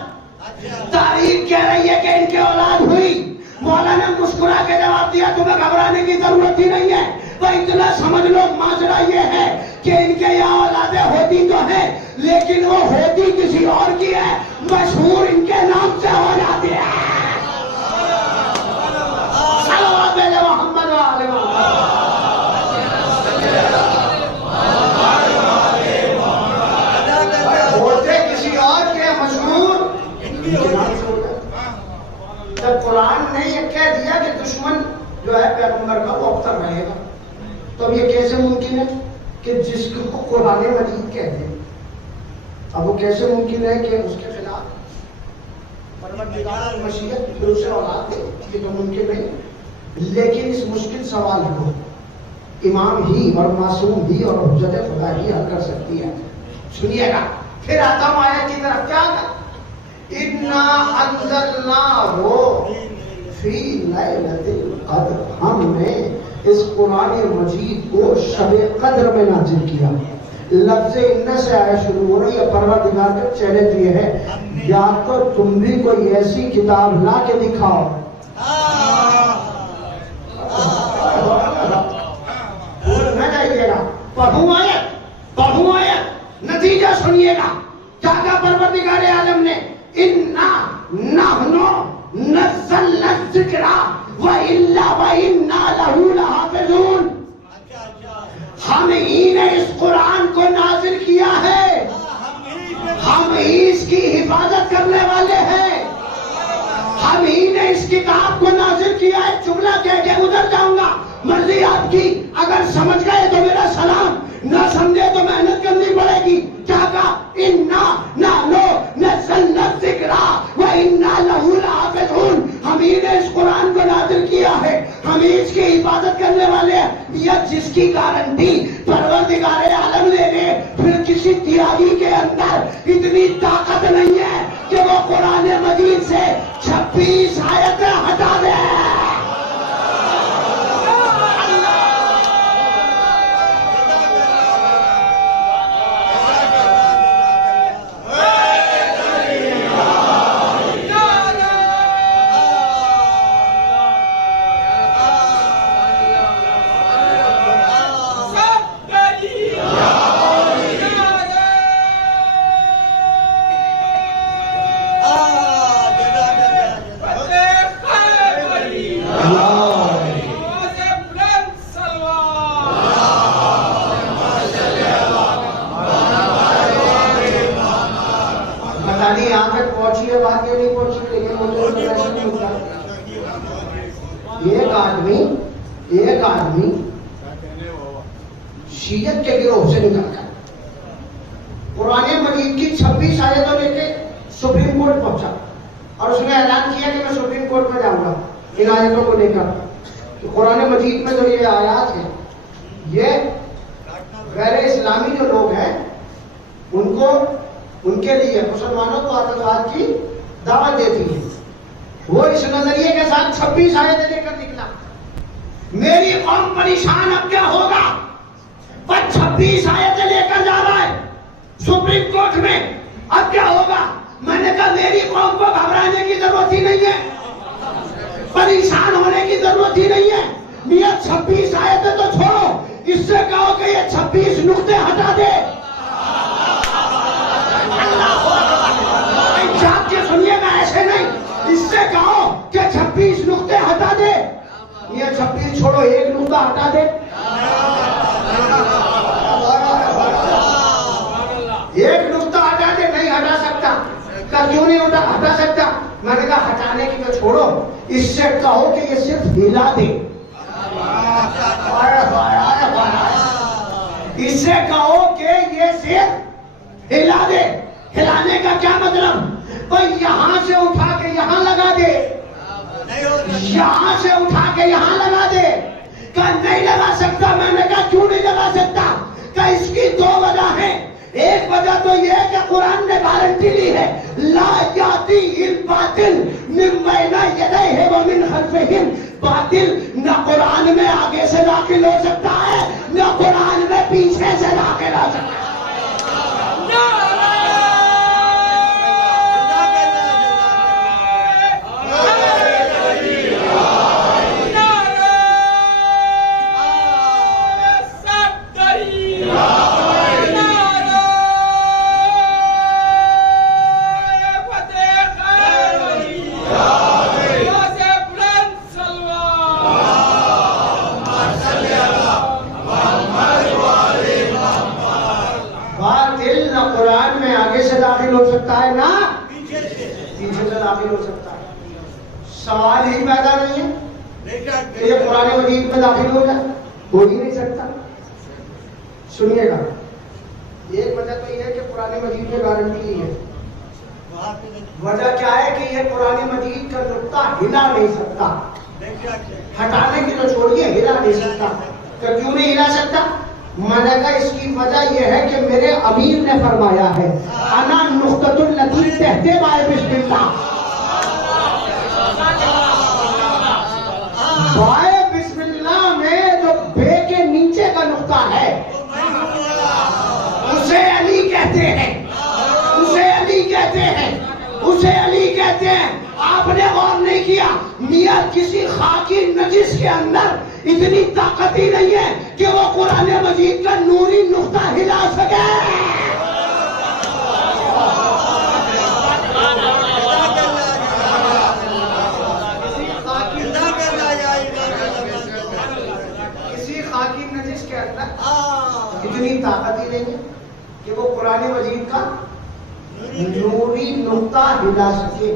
तारीख कह रही है कि इनकी औलाद हुई। मौला ने मुस्कुरा के जवाब दिया, तुम्हें घबराने की जरूरत ही नहीं है, तो इतना समझ लो माजरा ये है कि इनके यहाँ औलादें होती तो है लेकिन वो होती किसी और की है, मशहूर इनके नाम से हो जाती है। होते किसी और के, मशहूर इनके नाम से होता है। जब कुरान ने ये कह दिया कि दुश्मन जो है पैगंबर का वो अख्तर रहेगा, तो अब ये कैसे मुमकिन है कि जिसको कुरान मजीद कहते हैं, अब वो कैसे मुमकिन है कि उसके खिलाफ परवरदिगार मशीयत फिर उसे औलाद दे? ये तो मुमकिन नहीं। लेकिन इस मुश्किल सवाल को इमाम ही और मासूम ही और हुज्जत खुदा ही हल कर सकती है। सुनिएगा, फिर आता हूं आयत की तरफ। क्या कहा? इन्ना अंज़लनाहु फी लैलतिल क़द्र, हमने इस कुरान मजीद को शबे कद्र में नाजिल किया। लफ्ज़ इन्ना से आया शुरू हो रही है। परवरदिगार का चैलेंज ये है, या तो तुम भी कोई ऐसी किताब ला के दिखाओ, भूल न जाइएगा, पढ़ूं आयत, नतीजा सुनिएगा। क्या कहा परवरदिगार आलम ने? इन्ना नहनु नज़्ज़लना ज़िक्रा व इन्ना लहू लहाफ़िज़ून, हम ही ने इस कुरान को नाजिल किया है, हम ही इसकी हिफाजत करने वाले हैं, हम ही ने इस किताब को नाजिल किया है। जुमला कह के उधर जाऊंगा, मर्जी आपकी। अगर समझ गए तो मेरा सलाम, ना समझे तो मेहनत करनी पड़ेगी। क्या कहा? इन्ना नहनु नज़्ज़लना ज़िक्रा व इन्ना लहू लहाफ़िज़ून, हम ही ने इस कुरान को नाजिल किया है, हम ही इसकी हिफाजत करने वाले हैं। यह जिसकी गारंटी परवरदिगार आलम ले ले, फिर किसी त्यागी के अंदर इतनी ताकत नहीं है कि वो कुरान मजीद से 26 आयतें हटा दे। एक आदमी शीयत के गिरोह से निकल गया, कुरान मजीद की 26 आयतों लेके सुप्रीम कोर्ट पहुंचा और उसने ऐलान किया कि मैं सुप्रीम कोर्ट में जाऊंगा इन आयतों को लेकर। तो कुरान मजीद में जो ये आयत है, ये गैर इस्लामी जो लोग हैं उनको, उनके लिए, मुसलमानों को आतंकवाद की दावत देती है। वो इस नजरिए के साथ 26 आयतें लेकर निकला। मेरी कौम परेशान, अब क्या होगा? पर 26 आयतें लेकर जा रहा है सुप्रीम कोर्ट में, अब क्या होगा? मैंने कहा मेरी कौम को घबराने की जरूरत ही नहीं है, परेशान होने की जरूरत ही नहीं है। मियां 26 आयतें तो छोड़ो, इससे कहो कि ये 26 नुक्ते हटा दे। जाग के सुनिएगा, ऐसे नहीं। इससे कहो कि 26 नुक्ते हटा दे। ये 26 छोड़ो, एक नुक्ता हटा दे। एक नुक्ता हटा दे, नहीं हटा सकता। क्यों नहीं हटा सकता? मैंने कहा हटाने की तो छोड़ो, इससे कहो कि ये सिर्फ हिला दे। इससे कहो कि ये सिर्फ हिला दे। हिलाने का क्या मतलब? कोई यहां से उठा के यहां लगा दे, यहां से उठा के यहां लगा दे। क्या नहीं लगा सकता? मैंने कहा क्यों नहीं लगा सकता? क्या इसकी 2 वजह है। एक वजह तो यह है कि कुरान ने गारंटी ली है, ला याती इल बातिल मिन बैना यदैहि व मिन खल्फिहिम। बातिल न कुरान में आगे से दाखिल हो सकता है, न कुरान में पीछे से दाखिल हो सकता है। सवाल ही पैदा नहीं है, ये कुरान मजीद में दाखिल हो जाए, हो ही नहीं सकता। सुनिएगा, एक वजह तो यह है कि पुराने मजीद में गारंटी नहीं है। वजह क्या है कि ये पुराने मजीद का नुक्ता हिला नहीं सकता, हटाने की तो छोड़िए, हिला नहीं सकता। तो क्यों नहीं हिला सकता? मैंने कहा इसकी वजह यह है कि मेरे अमीर ने फरमाया है, अना नुक्ततुल लती तहते बाय बिस्मिल्लाह, बाय बिस्मिल्लाह में जो बे के नीचे का नुक्ता है उसे अली कहते हैं, उसे अली कहते हैं, उसे अली कहते हैं। आपने गौर नहीं किया, मियां किसी खाकी नजिस के अंदर इतनी ताकत ही नहीं है कि वो कुरान मजीद का नूरी नुक्ता हिला सके। किसी खाकी नजिस के अंदर इतनी ताकत ही नहीं है कि वो कुरान मजीद का नूरी नुक्ता हिला सके।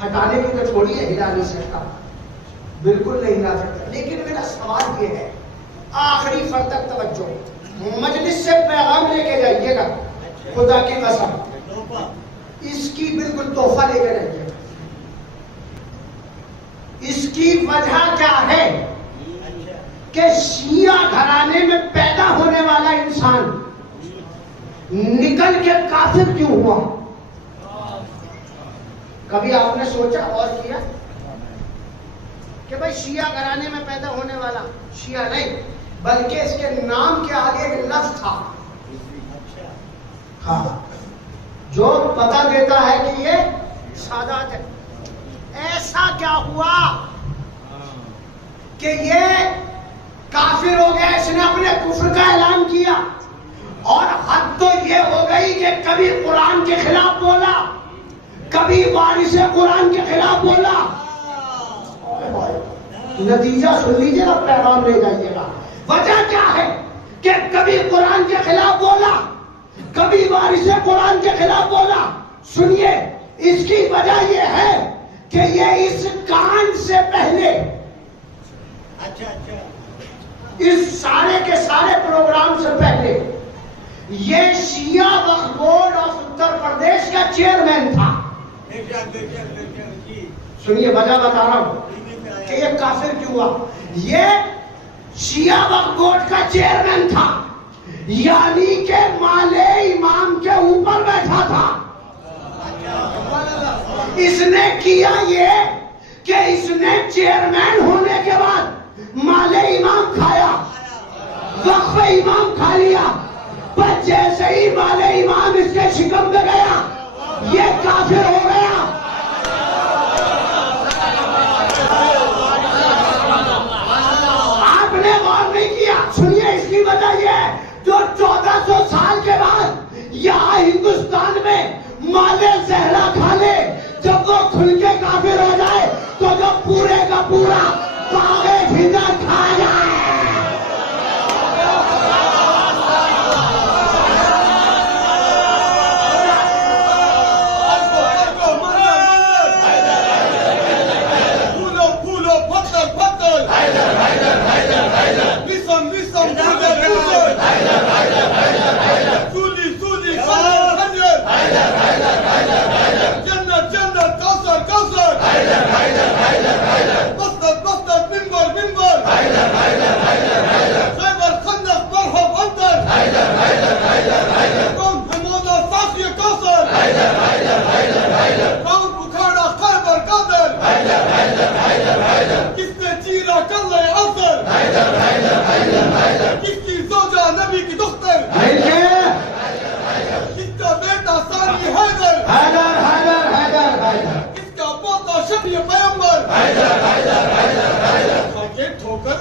हटाने की तो छोड़िए, हिला नहीं सकता, बिल्कुल नहीं हिला सकता। लेकिन मेरा सवाल ये है, आखिरी फर्द तक तवज्जो, मजलिस से पैगाम लेके जाइएगा, खुदा की कसम, इसकी बिल्कुल तोहफा लेके जाइएगा। इसकी वजह क्या है कि शिया घराने में पैदा होने वाला इंसान निकल के काफिर क्यों हुआ? कभी आपने सोचा और किया कि भाई शिया घराने में पैदा होने वाला, शिया नहीं बल्कि इसके नाम के आगे एक लफ्ज था, हाँ, जो पता देता है कि ये सादात है। ऐसा क्या हुआ कि ये काफिर हो गया, इसने अपने कुफ्र का ऐलान किया, और हद तो ये हो गई कि कभी कुरान के खिलाफ बोला, कभी वारिस कुरान के खिलाफ बोला। नतीजा सुन लीजिएगा, पैगाम ले जाइएगा। वजह क्या है कि कभी कुरान के खिलाफ बोला, कभी वारिस कुरान के खिलाफ बोला। सुनिए, इसकी वजह यह है कि ये इस कांड से पहले, इस सारे के सारे प्रोग्राम से पहले, ये शिया वक्फ बोर्ड ऑफ उत्तर प्रदेश का चेयरमैन था। सुनिए, वजह बता रहा हूं कि ये काफिर क्यों हुआ। ये शिया वक्फ बोर्ड का चेयरमैन था, यानी के माले इमाम के ऊपर बैठा था। इसने किया ये कि इसने चेयरमैन होने के बाद माले इमाम खाया, वक्फ इमाम खा लिया, पर जैसे ही माले इमाम इसके शिकम में गया, ये काफिर हो गया। आपने गौर नहीं किया। सुनिए, इसकी वजह यह है, जो 1400 साल के बाद यहाँ हिंदुस्तान में माले जहरा खा ले, जब वो खुल के काफिर हो जाए तो जो पूरे का पूरा बागे फिजा खा जाए।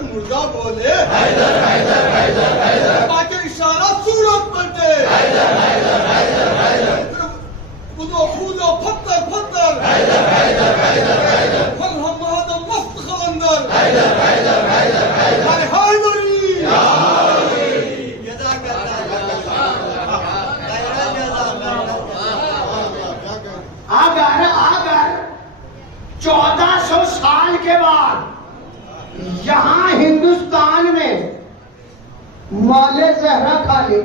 मुर्गा बोले ताकि इशारा सूरत बन जाए। पत्थर पत्थर मस्त खलंदर अगर 1400 साल के बाद यहां हिंदुस्तान में मौले जहरा खा ले,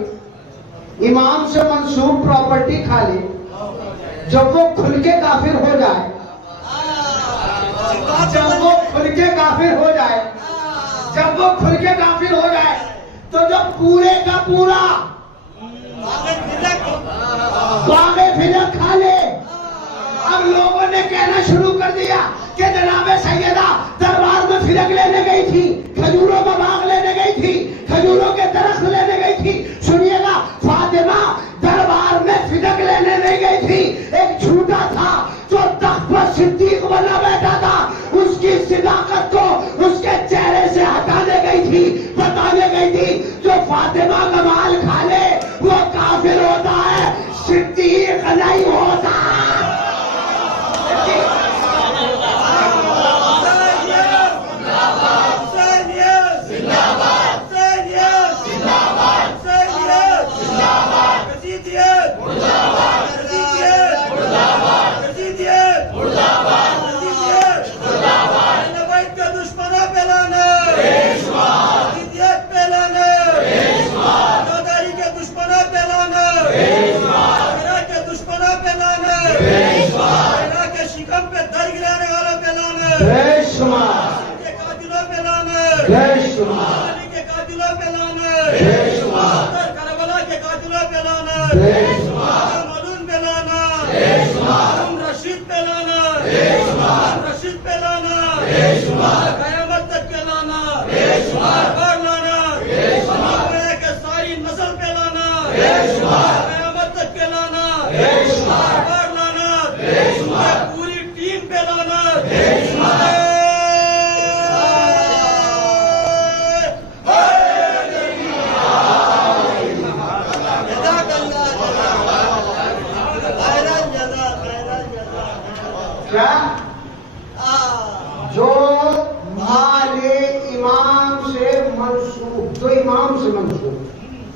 इमाम से मंसूब प्रॉपर्टी खा ले, जब वो खुल के काफिर हो जाए, जब वो खुल के काफिर हो जाए, जब वो खुल के काफिर हो जाए, तो जब पूरे का पूरा बागे फिलक खा ले। अब लोगों ने कहना शुरू कर दिया कि जनाबे सैयदा दरबार में फिरक लेने गई थी, खजूरों का बाग लेने गई थी, खजूरों के दरख्त लेने गई थी। सुनिएगा, फातिमा दरबार में फिरक लेने नहीं गई थी। एक झूठा था जो तख्त पर सिद्दीक बना बैठा था, उसकी सिदाकत को उसके चेहरे से हटाने गई थी, बताने गई थी जो फातिमा का माल खा ले वो काफिर होता है, सिद्दीक नहीं होता।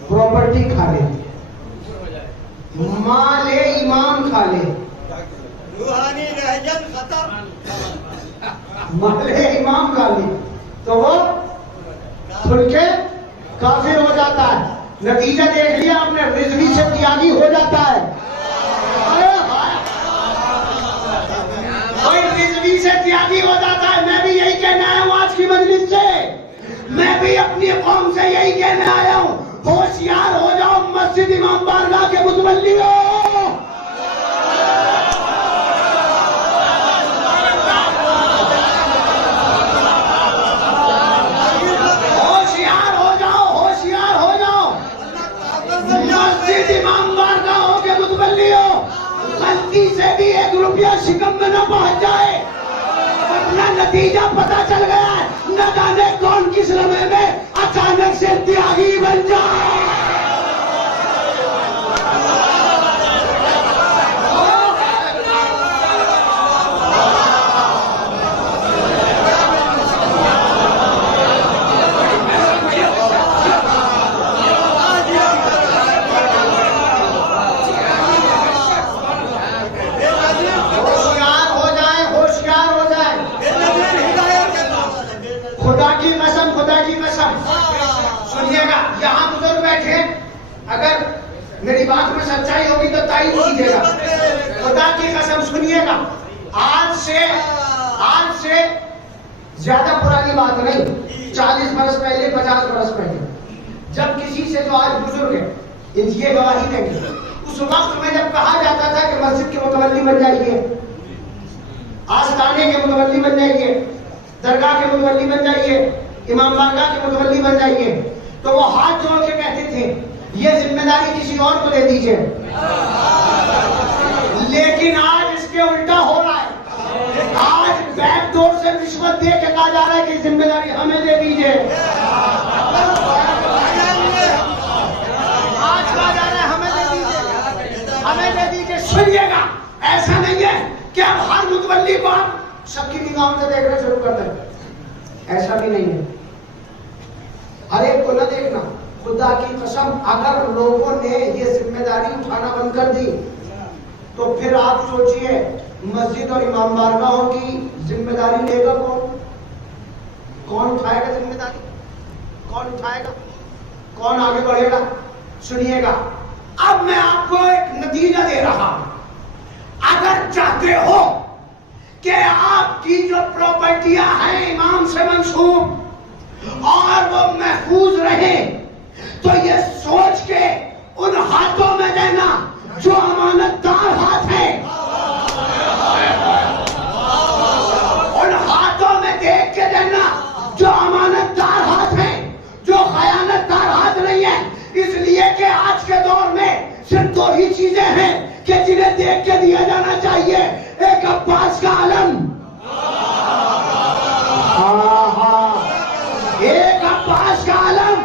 प्रॉपर्टी खा ले, माले इमाम खा ले, रूहानी रहजन खत्म, माले इमाम खा ले तो वो खुल के काफिर हो जाता है। नतीजा देख लिया आपने, रिजवी से त्यागी हो जाता है। कोई रिजवी से त्यागी हो जाता है। मैं भी यही कहने आया हूँ आज की मजलिस से, मैं भी अपनी कौम से यही कहने आया हूँ, होशियार हो जाओ मस्जिद इमाम बारगाह के मुतवल्लियों। होशियार हो जाओ, होशियार हो जाओ मस्जिद इमाम बारगाह के मुतवल्लियों। गलती से भी 1 रुपया शिकम में न पहुंच जाए, अपना नतीजा पता चल गया है, न जाने कौन किस लम्हे में अचानक से त्यागी बन जाए। अगर मेरी बात में सच्चाई होगी तो तारीफ कीजिएगा। खुदा की कसम सुनिएगा, आज से ज्यादा पुरानी बात नहीं, 40 बरस पहले, 50 बरस पहले, जब किसी से जो आज बुजुर्ग है ये गवाही देंगे, उस वक्त में जब कहा जाता था कि मस्जिद के मुतवल्ली बन जाइए, आस्ताने के मुतवल्ली बन जाइए, दरगाह के मुतवल्ली बन जाइए, इमाम बारगाह के मुतवल्ली बन जाइए, तो वो हाथ जोड़ के कहते थे ये जिम्मेदारी किसी और को दे दीजिए। लेकिन आज इसके उल्टा हो रहा है, आज बैक डोर से रिश्वत दे के कहा जा रहा है कि जिम्मेदारी हमें दे दीजिए। आज कहा जा रहा है हमें दे दीजिए, हमें दे दीजिए। सुनिएगा, ऐसा नहीं है कि आप हर मुतवल्ली को आप सबकी निगाहों से देखना शुरू कर दें, ऐसा भी नहीं है। हर एक को न देखना। खुदा की कसम, अगर लोगों ने ये जिम्मेदारी उठाना बंद कर दी तो फिर आप सोचिए मस्जिद और इमाम बारगाहों की जिम्मेदारी लेगा कौन? कौन उठाएगा जिम्मेदारी? कौन उठाएगा? कौन आगे बढ़ेगा? सुनिएगा, अब मैं आपको एक नतीजा दे रहा हूं। अगर चाहते हो कि आपकी जो प्रॉपर्टियां हैं इमाम से मंसूब और वो महफूज रहे, तो ये सोच के उन हाथों में देना जो अमानतदार हाथ है। उन हाथों में देख के देना जो अमानतदार हाथ है, जो खयानतदार हाथ नहीं है। इसलिए कि आज के दौर में सिर्फ दो ही चीजें हैं कि जिन्हें देख के दिया जाना चाहिए। एक अब्बास का आलम, एक अब्बास का आलम,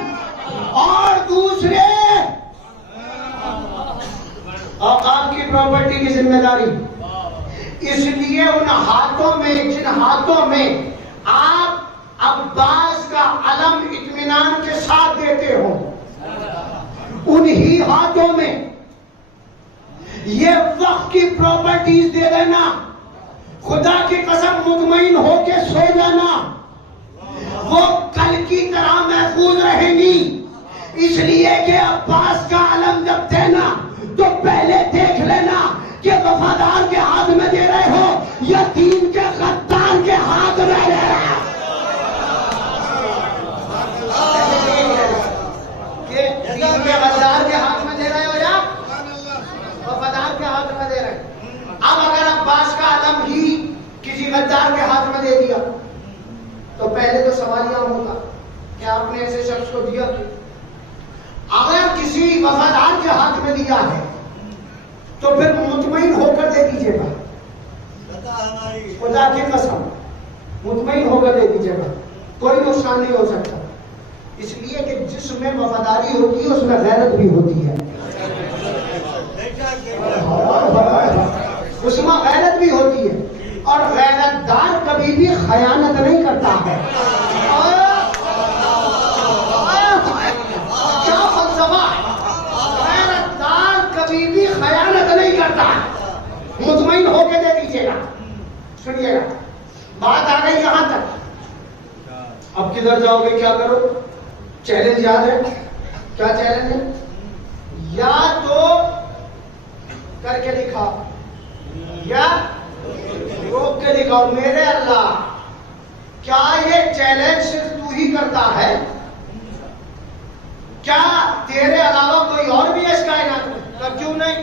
और दूसरे औकाफ की प्रॉपर्टी की जिम्मेदारी। इसलिए उन हाथों में, जिन हाथों में आप अब्बास का अलम इत्मीनान के साथ देते हो, उन्हीं हाथों में ये वक्त की प्रॉपर्टीज दे देना। खुदा की कसम मुतमईन होके सो जाना, वो कल की तरह महफूज रहेंगी। इसलिए कि अब्बास का अलम जब देना तो पहले देख लेना कि वफादार के हाथ में दे रहे हो या दीन के गद्दार के हाथ में दे रहे हो। दीन के गद्दार के हाथ में दे रहे हो या वफादार के हाथ में दे रहे हो। अब अगर अब्बास का आलम ही किसी गद्दार के हाथ में दे दिया तो पहले तो सवाल यह होगा कि आपने ऐसे शख्स को दिया क्यों? अगर किसी वफादार के हाथ में दिया है तो फिर मुतमईन होकर दे दीजिएगा। खुदा की कसम मुतमईन होकर दे दीजिएगा, कोई नुकसान नहीं हो सकता। इसलिए कि जिसमें वफादारी होती है उसमें गैरत भी होती है, उसमें गैरत भी होती है। और गैरतदार कभी भी खयानत नहीं करता है। क्या फलसफा! गैरतदार कभी भी खयानत नहीं करता। मुतमईन होके दे दीजिएगा। सुनिएगा, बात आ गई यहां तक। अब किधर जाओगे, क्या करो? चैलेंज याद है? क्या चैलेंज है? या तो करके दिखाओ या रोक के दिखाओ। मेरे अल्लाह, क्या ये चैलेंज सिर्फ तू ही करता है? क्या तेरे अलावा कोई और भी है इस कायनात में? क्यों नहीं?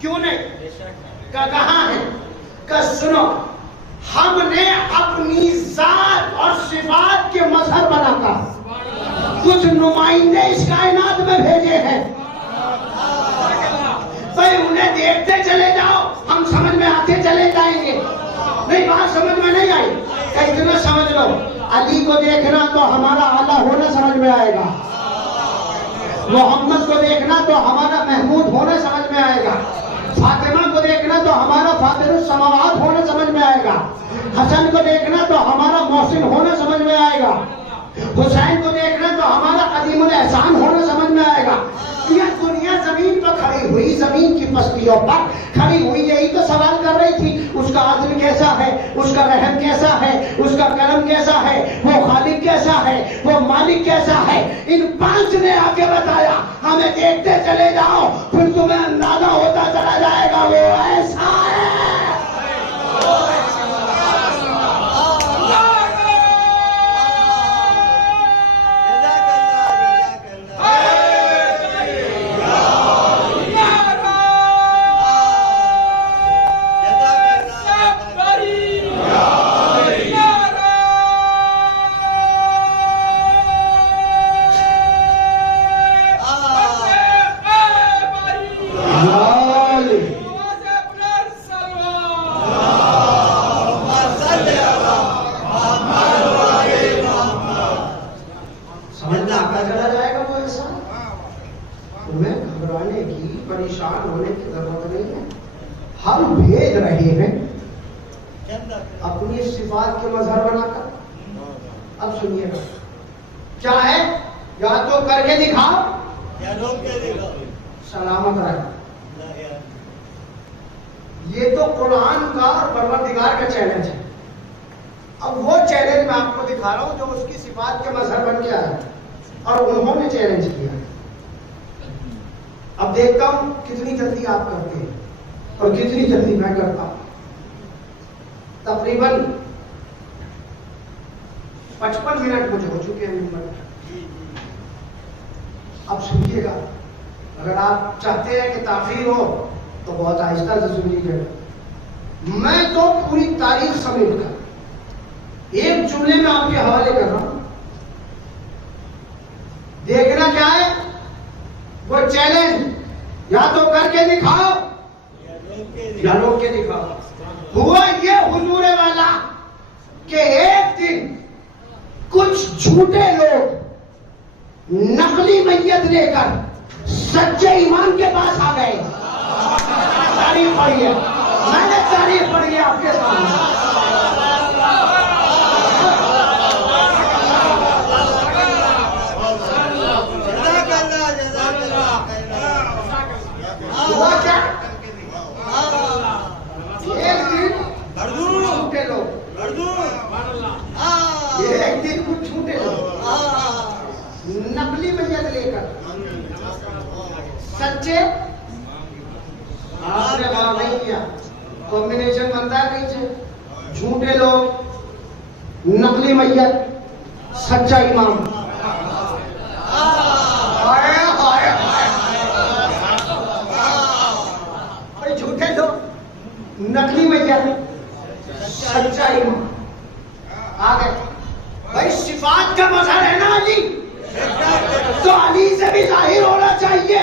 क्यों नहीं? कहां है? सुनो, हमने अपनी जात और सिफात के मजहर बनाकर कुछ नुमाइंदे इस कायनात में भेजे हैं। भाई उन्हें देखते चले जाओ, हम समझ में आते चले जाएंगे। नहीं, बात समझ में नहीं आई? इतना समझ लो, अली को देखना तो हमारा आला होना समझ में आएगा, मोहम्मद को देखना तो हमारा महमूद होना समझ में आएगा, फातिमा को देखना तो हमारा फातिरुस समावात होना समझ में आएगा, हसन को देखना तो हमारा मोहसिन होना समझ में आएगा, हुसैन को देखना तो हमारा कदीमुल एहसान होना समझ में आएगा। यह दुनिया जमीन पर खड़ी हुई, जमीन की पस्तियों पर खड़ी हुई, यही तो सवाल कर रही थी, उसका आदल कैसा है, उसका रहम कैसा है, उसका करम कैसा है, वो खालिक कैसा है, वो मालिक कैसा है। इन पांच ने आके बताया, हमें देखते चले जाओ, फिर तुम्हें अंदाजा होता चला जाएगा वो ऐसा है। परेशान होने की जरूरत नहीं है। हम भेज रहे हैं अपनी सिफात के मजहर बनाकर। अब सुनिएगा, क्या है? या तो करके दिखाओ या रोक के दिखाओ, सलामत रहे। ये तो कुरान का और परवरदिगार का चैलेंज है। अब वो चैलेंज मैं आपको दिखा रहा हूं जो उसकी सिफात के मजहर बन के आया। और उन्होंने चैलेंज किया। अब देखता हूं कितनी जल्दी आप करते हैं और कितनी जल्दी मैं करता हूं। तकरीबन 55 मिनट मुझे हो चुके हैं। अब सुनिएगा, अगर आप चाहते हैं कि ताखीर हो तो बहुत आहिस्ता से सुनिएगा। मैं तो पूरी तारीख समेट कर एक जुमले में आपके हवाले कर रहा हूं। देखना क्या है, वो चैलेंज या तो करके दिखाओ या रोक के दिखाओ। हुआ ये हुजूरे वाला कि एक दिन कुछ झूठे लोग नकली मैयत लेकर सच्चे ईमान के पास आ गए। तारीफ पढ़ी है, मैंने तारीफ पढ़ी है आपके सामने। हुआ क्या, एक दिन झूठे लोग, एक दिन कुछ झूठे लोग नकली मैयत लेकर सच्चे, आपने गौर नहीं किया, कॉम्बिनेशन बनता है नीचे, झूठे लोग नकली मैयत सच्चा इमाम। झूठे लोग नकली मैयत सच्चा इमाम आ गए। भाई सिफात का मजहर है ना अली, तो अली से भी जाहिर होना चाहिए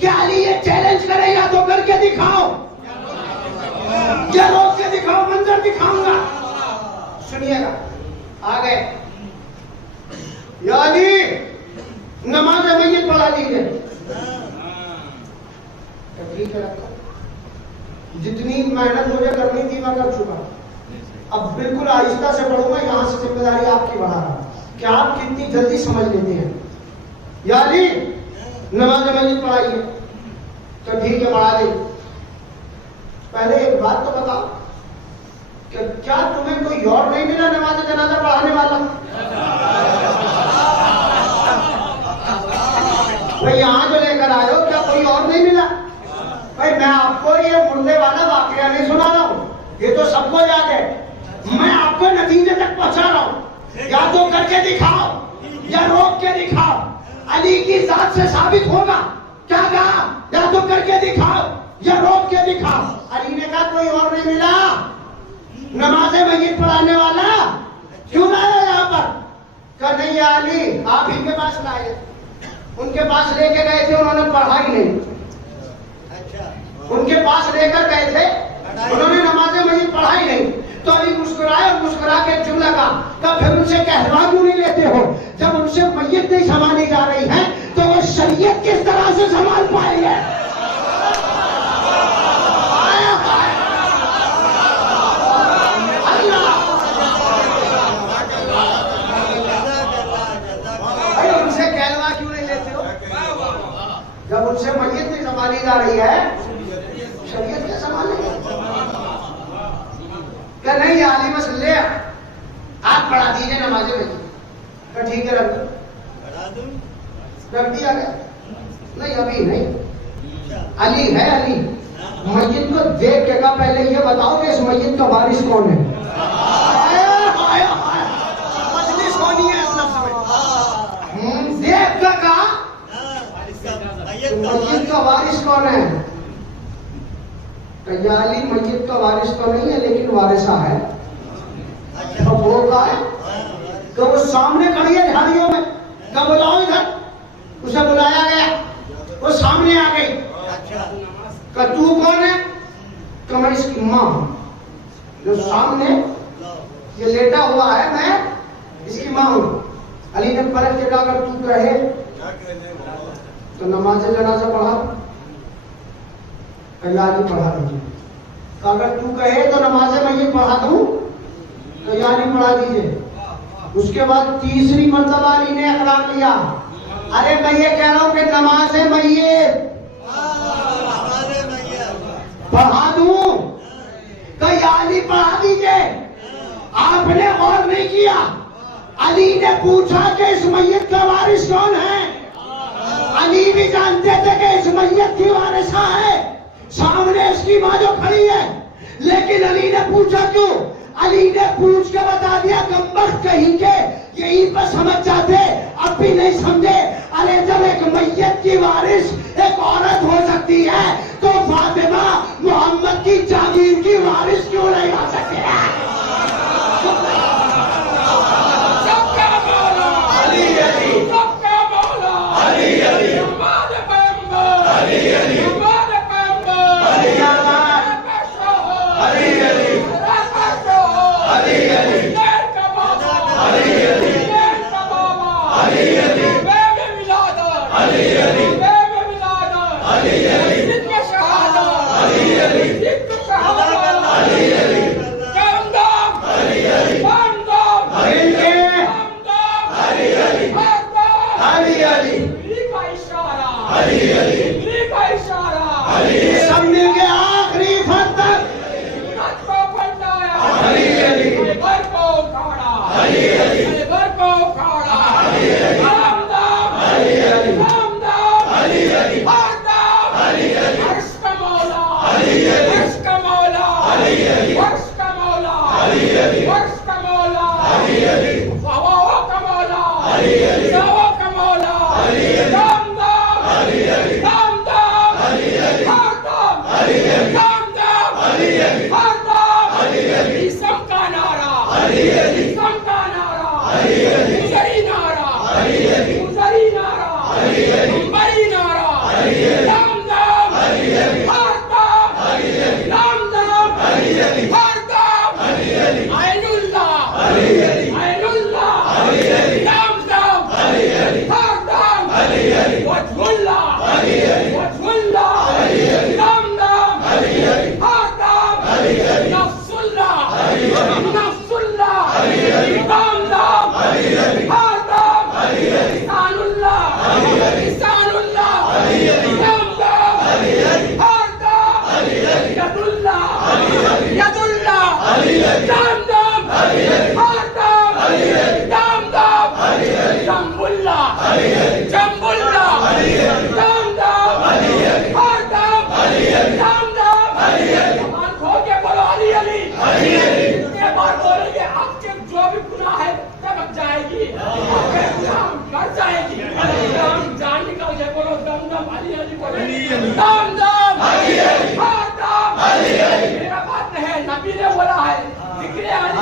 कि अली ये चैलेंज करे, या तो करके दिखाओ या रोक के दिखाओ, मंजर दिखाऊंगा। सुनिएगा, आ गए, या अली नमाज मैयत पढ़ा लीजिए। ठीक है, रखो, जितनी मेहनत मुझे करनी थी मैं कर चुका। अब बिल्कुल आहिस्ता से पढ़ूंगा, यहां से जिम्मेदारी आपकी बढ़ा रहा हूं कि आप कितनी जल्दी समझ लेते हैं। या अली नमाज मैयत पढ़ाइए। तो ठीक है, पढ़ा दे। पहले एक बात तो बताओ कि क्या तुम्हें कोई और नहीं मिला नमाज जनाजा पढ़ाने वाला? भाई यहां जो लेकर आए हो, क्या कोई और नहीं मिला? भाई मैं आपको ये मुर्दे वाला वाकया नहीं सुना रहा हूं, ये तो सबको याद है। मैं आपको नतीजे तक पहुंचा रहा हूं, या तो करके दिखाओ या रोक के दिखाओ। अली की जात से साबित होगा। क्या कहा? या तो करके दिखाओ या रोक के दिखाओ। अली ने कहा कोई और नहीं मिला नमाज मैयत पढ़ाने वाला, क्यों लाया यहाँ पर? कहा नहीं अली, आप इनके पास लाए। उनके पास लेके गए थे, उन्होंने पढ़ा ही नहीं। उनके पास लेकर गए थे, उन्होंने नमाज मैयत पढ़ा ही नहीं। तो अली मुस्कुराए और मुस्कुरा के जुमला कहा, फिर उनसे कहलवा क्यों नहीं लेते हो? जब उनसे मैयत नहीं संभाली जा रही है तो वो शरीयत किस तरह से संभाल पाएंगे? उनसे कहलवा क्यों नहीं लेते हो? जब उनसे मैयत नहीं संभाली जा रही है, शरीयत क्या संभालेंगे? क्या नहीं आली बस ले आप पढ़ा दीजिए नमाज में। तो ठीक है, रख दिया गया। नहीं अभी नहीं, अली है। अली मैयत को देख के कहा पहले ये बताओ कि इस मैयत का वारिस कौन है? मजलिस होनी है इस लफ्ज़ में। देख कर कहा मैयत का वारिस कौन है? अली मैयत का वारिस तो नहीं है, लेकिन वारिसा है। तो वो कहा है, तो वो सामने खड़ी है झाड़ियों में। कब बुलाओ इधर? उसे बुलाया गया, वो सामने आ गई। कहा तू कौन है? कहा मैं इसकी माँ हूं। जो सामने ये लेटा हुआ है, मैं इसकी माँ हूं। अली ने पलट के कहा अगर तू कहे तो नमाज जनाजा पढ़ा। अली पढ़ा दीजिए। अगर तू कहे तो नमाज मैयत पढ़ा दूं, तो यानी पढ़ा दीजिए। उसके बाद तीसरी मर्तबा अली ने इकरार किया, अरे मैं ये कह रहा हूं कि नमाज मैयत पढ़ा दूं, तो यानी पढ़ा दीजिए। आपने गौर नहीं किया, अली ने पूछा कि इस मैयत का वारिस कौन है? अली भी जानते थे कि इस मैयत की वारिसा है, सामने इसकी मां जो खड़ी है, लेकिन अली ने पूछा क्यों? अली ने पूछ के बता दिया, गम्बख्त कहीं के यहीं पर समझ जाते, अब भी नहीं समझे। अरे जब एक मैयत की वारिस एक औरत हो सकती है, तो फातिमा मोहम्मद की जागीर की वारिस क्यों नहीं हो सकती है? सबका मौला अली अली, सबका मौला अली अली, हमारे पैगंबर अली अली, हमारे पैगंबर अली अली, अली अली, अली अली, देर का बाबा अली अली, देर का बाबा अली अली, बेबे विलादत अली अली, बेबे विलादत अली अली, जितने शहादत अली अली, जितने शहादत अली अली, दम अली अली, दम अली के, दम अली अली, दम अली अली, इमली का इशारा अली अली, इमली का इशारा अली, सब मिल के आखिरी फर्द तक सुन्नत को पलटाया अली अली, घर को उखाड़ा अली अली, घर को उखाड़ा अली अली, दम दम अली अली, दम अली अली, हर दम अली अली, अर्श का मौला अली अली, अर्श का मौला अली अली, अर्श का मौला अली अली, अर्श का मौला अली अली, हवाओं का मौला अली अली, हवाओं का मौला अली अली, दम दम अली अली, दम दम अली अली, हर दम अली अली, दम दम अली अली, हर दम अली अली, इसम का नारा अली अली, इसम का नारा अली अली, मुजरी नारा अली अली, मुजरी नारा अली अली, मुंबई नारा अली अली, दम दम अली अली, हर दम अली अली, दम दम अली अली, हर दम अली अली, ऐनुल्लाह अली अली, ऐनुल्लाह अली अली, दम दम अली अली, हर दम अली अली, वजहुल्लाह अली अली, वजहुल्लाह अली अली, दम दम अली अली, हर दम अली अली, नफ्सुल्लाह अली अली, नफ्सुल्लाह अली अली, दम दम अली अली, हर दम अली अली, लिसानुल्लाह अली अली, लिसानुल्लाह अली अली, दम दम अली अली, हर दम अली अली, यदुल्लाह अली अली, यदुल्लाह अली अली, दम दम अली अली, हर दम अली अली, दम दम अली अली, जम्बुल्लाह अली अली, जम्बुल्लाह अली अली, दम दम अली अली, हर दम अली अली, दम दम अली अली, ज़बान खोल के बोलो अली अली अली अली, जितने बार बोलेंगे आपके जो भी गुनाह है चमक जाएगी, आपके गुनाह मर जाएगी। हम जान निकाल के बोलो दम दम अली अली बोलो दम दम अली अली, हर दम अली अली, मेरा बात है, नबी ने बोला है जिक्र अली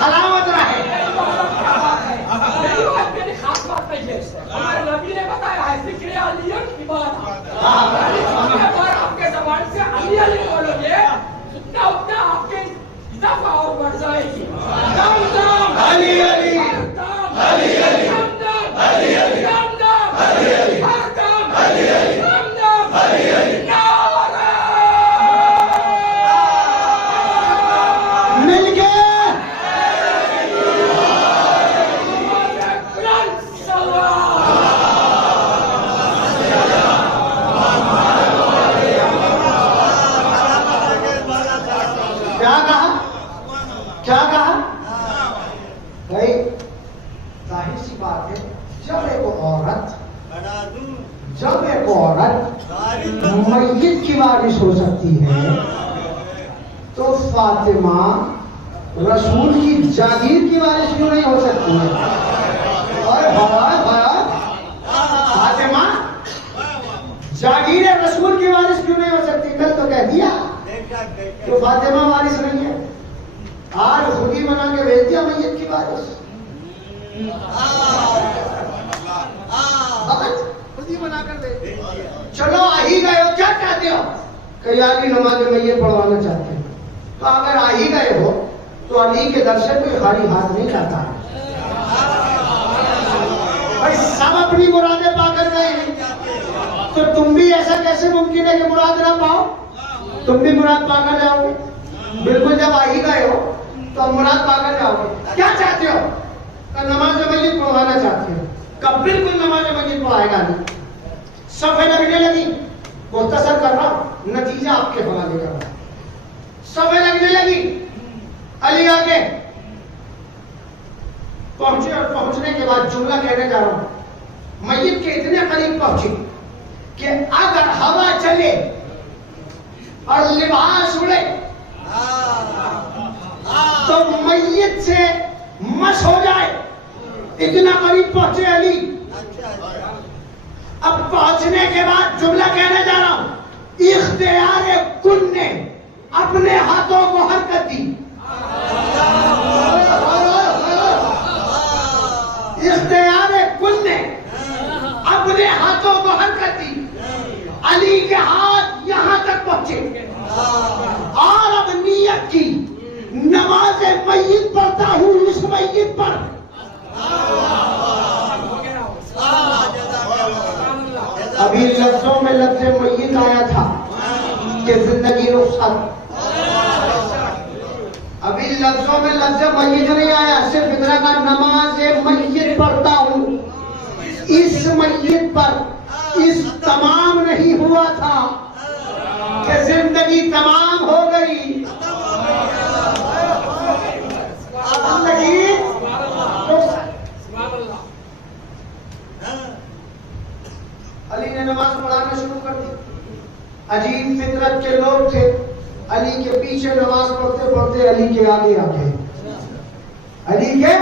सलामत रहे। मेरी बात क्या बात है, मेरी बात मेरी खास बात नहीं है। हमारे नबी ने बताया है जिक्र अली की बात जितने बार आपके ज़बान से अली अली बोलोगे उतना उतना आपके इजाफा और बढ़ जाएगी। दम दम अली अली, हर दम अली अली, दम दम अली अली, दम दम अली अली, हर दम अली अली, दम दम अली अली, नारा मिलके क्या कहा? क्या कहा? भाई जाहिर सी बात है, जब एक औरत मैयत की वारिस हो सकती है, तो फातिमा रसूल की जागीर की वारिस क्यों नहीं हो सकती है? और फातिमा जागीर रसूल की वारिस क्यों नहीं हो सकती? कल तो कह दिया तो फातिमा वारिस नहीं है, आज खुद ही बना के भेज दिया मैयत की वारिस। खुद ही बनाकर भेज दिया। चलो आ ही गए हो, क्या चाहते हो? कई आदमी नमाज मैयत पढ़वाना चाहते हैं, तो अगर आ ही गए हो तो अली के दर्शन में खाली हाथ नहीं जाता है। भाई सब अपनी मुरादें पाकर गए हैं, तो तुम भी ऐसा कैसे मुमकिन है कि मुराद ना पाओ? तुम भी मुराद पाकर जाओगे। बिल्कुल जब आ ही गए हो तो मुराद पाकर जाओगे। क्या चाहते हो? नमाज मैयत पढ़वाना चाहते हो, कब बिल्कुल नमाज मैयत पढ़ाएगा नहीं। सफे लगने लगी, मुख्तसर कर रहा हूं, नतीजा आपके हवाले कर रहा हूं। सफे लगने लगी, अली आके पहुंचे और पहुंचने के बाद जुमला कहने जा रहा हूं। मय्यत के इतने करीब पहुंचे कि अगर हवा चले और लिबास उड़े तो मय्यत से मस हो जाए, इतना करीब पहुंचे अली। अब पहुंचने के बाद जुमला कहने जा रहा हूं। इख्तियार कुन ने अपने हाथों को हरकत दी, इख्तियार कुन ने अपने हाथों को हरकत दी। अली के हाथ यहां तक पहुंचे और अब नियत की नमाज मय्यत पढ़ता हूं इस मय्यत पर। अभी लफ्जों में लफ्ज़ मय्यत आया था कि जिंदगी रुखसत, अभी लफ्जों में लफ्ज़ मय्यत नहीं आया, सिर्फ इतना का नमाज मय्यत पढ़ता हूं इस मय्यत पर। इस तमाम नहीं हुआ था कि जिंदगी तमाम हो गई। जिंदगी अली ने नमाज पढ़ाना शुरू कर दी। अजीब फितरत के लोग थे, अली के पीछे नमाज पढ़ते पढ़ते अली के आगे आगे, अली के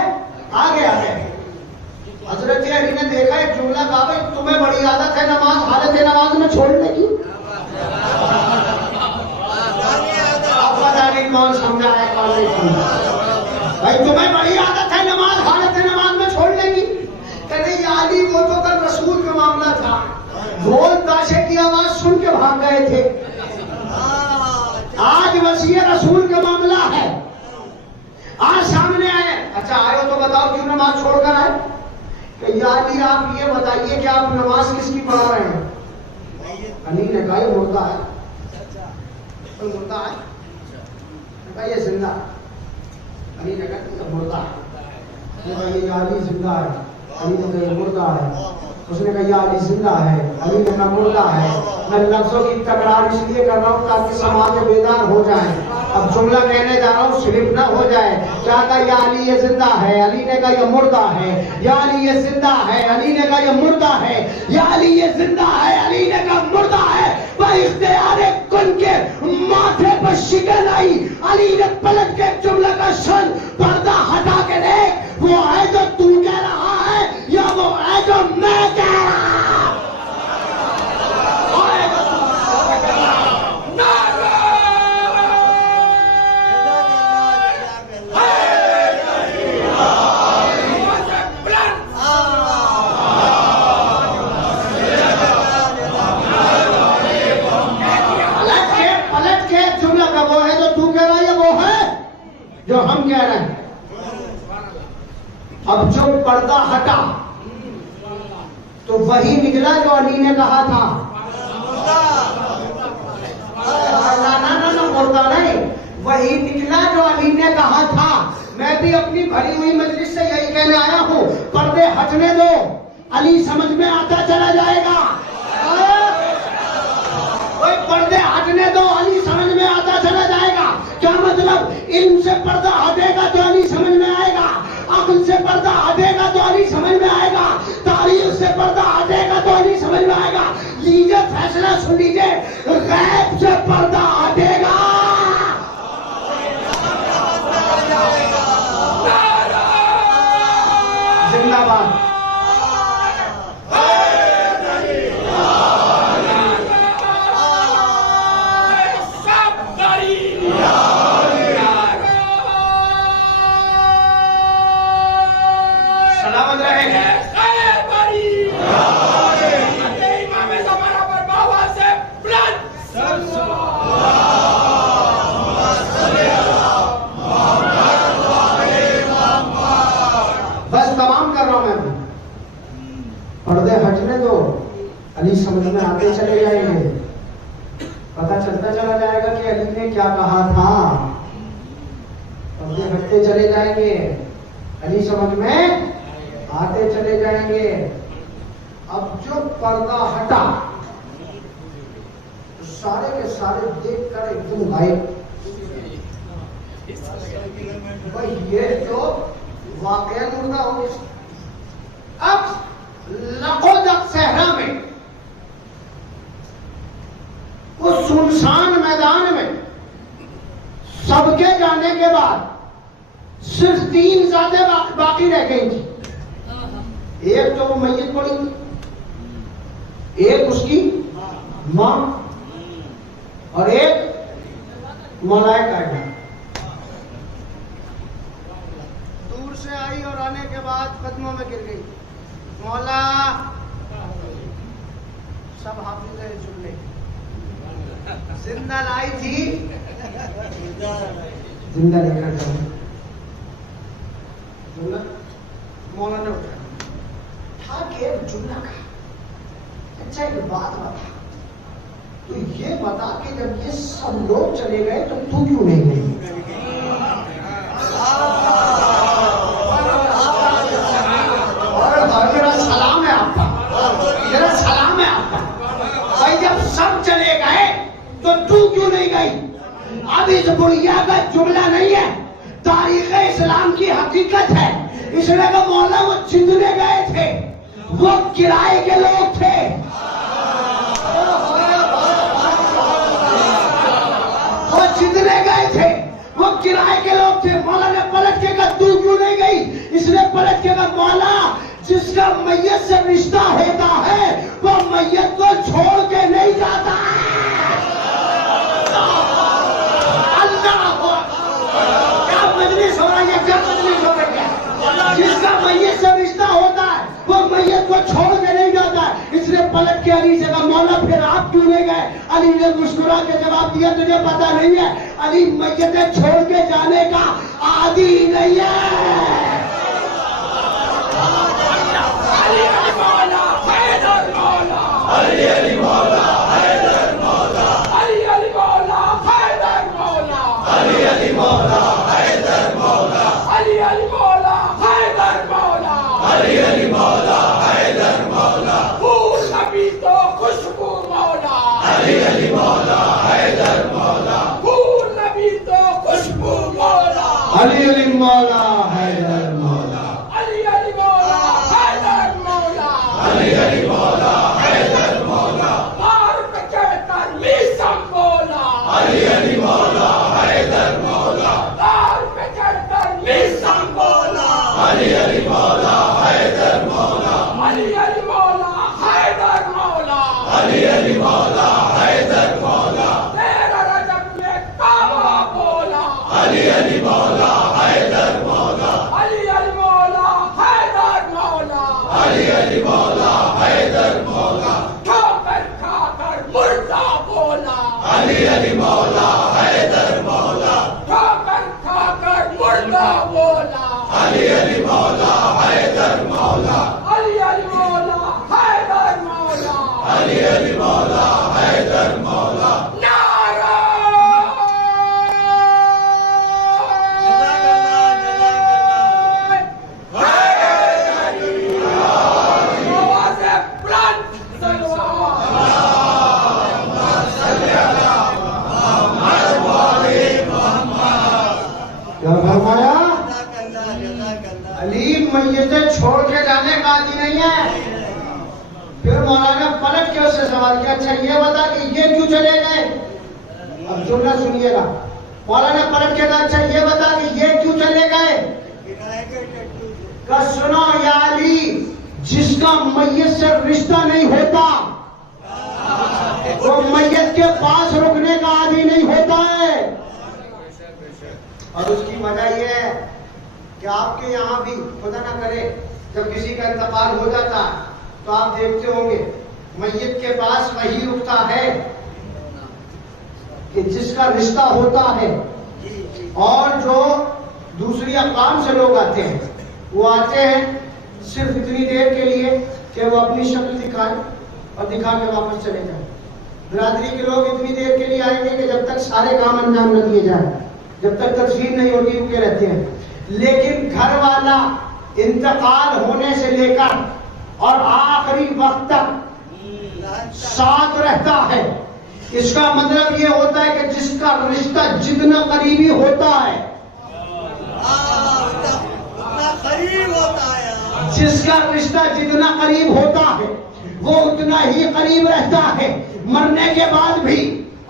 आगे आगे। हजरत अली ने देखा एक जुमला कहा, भाई तुम्हें बड़ी आदत है नमाज हालत नमाज में छोड़ने की। अब पता नहीं कौन समझा है कौन नहीं समझा। भाई तुम्हें बड़ी आदत है नमाज हालत नमाज में छोड़ने की। कहते अली वो तो कल रसूल का मामला था, ढोल ताशे की आवाज सुन के भाग गए थे। आज वसीय रसूल का मामला है, आज सामने आए। अच्छा आए तो बताओ क्यों नमाज छोड़कर आए? या अली आप ये बताइए कि आप नमाज किसकी पढ़ा रहे हैं? अली ने कहा ये मुर्दा है। तो मुर्दा है? कहा ये जिंदा। अली ने कहा ये मुर्दा है। ये अली जिंदा है। अली ने कहा ये मुर्दा है। उसने कहा अली जिंदा है। अली ने कहा मुर्दा है। मैं लफ्जों की तकरार इसलिए कर रहा हूँ ताकि समाज बेदार हो जाए। अब जुमला कहने जा रहा हूँ स्लिप ना हो जाए। क्या कहा या अली ये जिंदा है, अली ने कहा ये मुर्दा है। या अली ये जिंदा है, अली ने कहा ये मुर्दा है। या अली ये जिंदा है, अली ने कहा मुर्दा है। वह इख्तियार कुन के माथे पर शिकन आई। अली ने पलट के जुमला का शन पर्दा हटा के देख, वो है जो तू कह रहा है या वो है जो मैं कह रहा हूं। जो हम कह रहे हैं। अब जो पर्दा हटा तो वही निकला जो अली ने कहा था। ना मुर्दा नहीं, वही निकला जो अली ने कहा था। मैं भी अपनी भरी हुई मजलिस से यही कहने आया हूं, पर्दे हटने दो, अली समझ में आता चला जाएगा। पर्दे हटने दो, अली समझ में आता चला जाएगा। क्या मतलब? इल्म से पर्दा हटेगा तो अली समझ में आएगा, अक्ल से पर्दा हटेगा तो अली समझ में आएगा, तारीख से पर्दा हटेगा तो अली समझ में आएगा। लीजिए फैसला सुन लीजिए, गैब से पर्दा हटेगा। जिंदाबाद। पर्दे हटने दो, अली समझ में आते चले जाएंगे। पता चलता चला जाएगा कि अली ने क्या कहा था। पर्दे हटते चले जाएंगे, अली समझ में आते चले जाएंगे। अब जो पर्दा हटा तो सारे के सारे देखकर एकदम गायब। ये तो वाकया मुर्दा हो गया। अब लकोदक सहरा में उस सुनसान मैदान में सबके जाने के बाद सिर्फ 3 ज़ातें बाकी रह गई थी। एक तो वो मैयत पड़ी, एक उसकी मां और एक मलाइका दूर से आई और आने के बाद कदमों में गिर गई। मौला सब हाफिज जुमले जिंदा लाई थी, जिंदा लेकर जाऊं। मौला ने उठा के जुमला कहा, अच्छा एक बात बता, तो ये बता कि जब ये सब लोग चले गए तो तू क्यों नहीं गई? और मेरा सलाम है आपका, मेरा सलाम है आपका। भाई जब सब चले गए तो तू क्यों नहीं गई? अब इस बुढ़िया का जुमला नहीं है, तारीख इस्लाम की हकीकत है। इसलिए का मौला वो जितने गए थे वो किराए के लोग थे। वो जितने गए थे वो किराए के लोग थे। मौला ने पलट के कहा तू क्यों नहीं गई? इसने पलट के कहा मौला जिसका मैयत से रिश्ता होता है वो मैयत को छोड़ के नहीं जाता। क्या मजलिस हो रहा है, क्या मजलिस हो रही है? जिसका मैयत से रिश्ता होता है वो मैयत को छोड़ के नहीं जाता है। इसने पलट के अली से कहा मौला फिर आप क्यों नहीं गए? अली ने मुस्कुरा के जवाब दिया तुझे पता नहीं है, अली मैयतें छोड़ के जाने का आदी नहीं है। अली अली मौला हैदर मौला, अली अली मौला हैदर मौला, अली अली मौला हैदर मौला, अली अली मौला हैदर मौला, अली अली मौला हैदर मौला, अली अली मौला हैदर मौला, फूल नबी तो खुशबू मौला, अली अली मौला हैदर मौला, फूल नबी तो खुशबू मौला, अली अली मौला हैदर मौला, अली अली मौला हैदर मौला, अली अली मौला हैदर मौला, मार पे चढ़कर मीसम बोला, अली अली मौला हैदर मौला, मार पे चढ़कर मीसम बोला, अली अली मौला हैदर मौला, अली अली मौला हैदर मौला, अली अली मौला हैदर मौला, 13 रजब में काबा बोला, अली अली मौला हैदर मौला, अली अली मौला हैदर मौला, अली अली मौला हैदर मौला, ठोकर खाकर मुर्दा बोला, अली अली मौला हैदर मौला, ठोकर खाकर मुर्दा बोला, अली अली मौला हैदर मौला, अली अली मौला हैदर मौला, अली अली मौला हैदर मौला। नारा आवाज़े बुलंद क्या फरमाया? अली मैयतें छोड़ के जाने का आदि नहीं है। फिर मौलाना पलट के उससे सवाल किया अच्छा ये बता कि ये क्यों चले गए? अब जुमला सुनिएगा। मौलाना पलट के कहा अच्छा ये बता कि ये क्यों चले गए? कहा सुनो या अली जिसका मैयत से रिश्ता नहीं होता वो मैयत के पास रुकने का आदि नहीं होता है। और उसकी वजह यह है कि आपके यहाँ भी खुदा ना करे जब किसी का इंतकाल हो जाता है तो आप देखते होंगे मैयत के पास वही रुकता है कि जिसका रिश्ता होता है। और जो दूसरी अक़वाम से लोग आते हैं वो आते हैं सिर्फ इतनी देर के लिए कि वो अपनी शक्ल दिखाए और दिखा के वापस चले जाए। बिरादरी के लोग इतनी देर के लिए आएंगे कि जब तक सारे काम अंजाम न दिए जाए, जब तक तस्वीर नहीं होती रुके रहते हैं। लेकिन घर वाला इंतकाल होने से लेकर और आखिरी वक्त तक साथ रहता है। इसका मतलब ये होता है कि जिसका रिश्ता जितना करीबी होता है जितना करीब होता है, जिसका रिश्ता जितना करीब होता है वो उतना ही करीब रहता है, मरने के बाद भी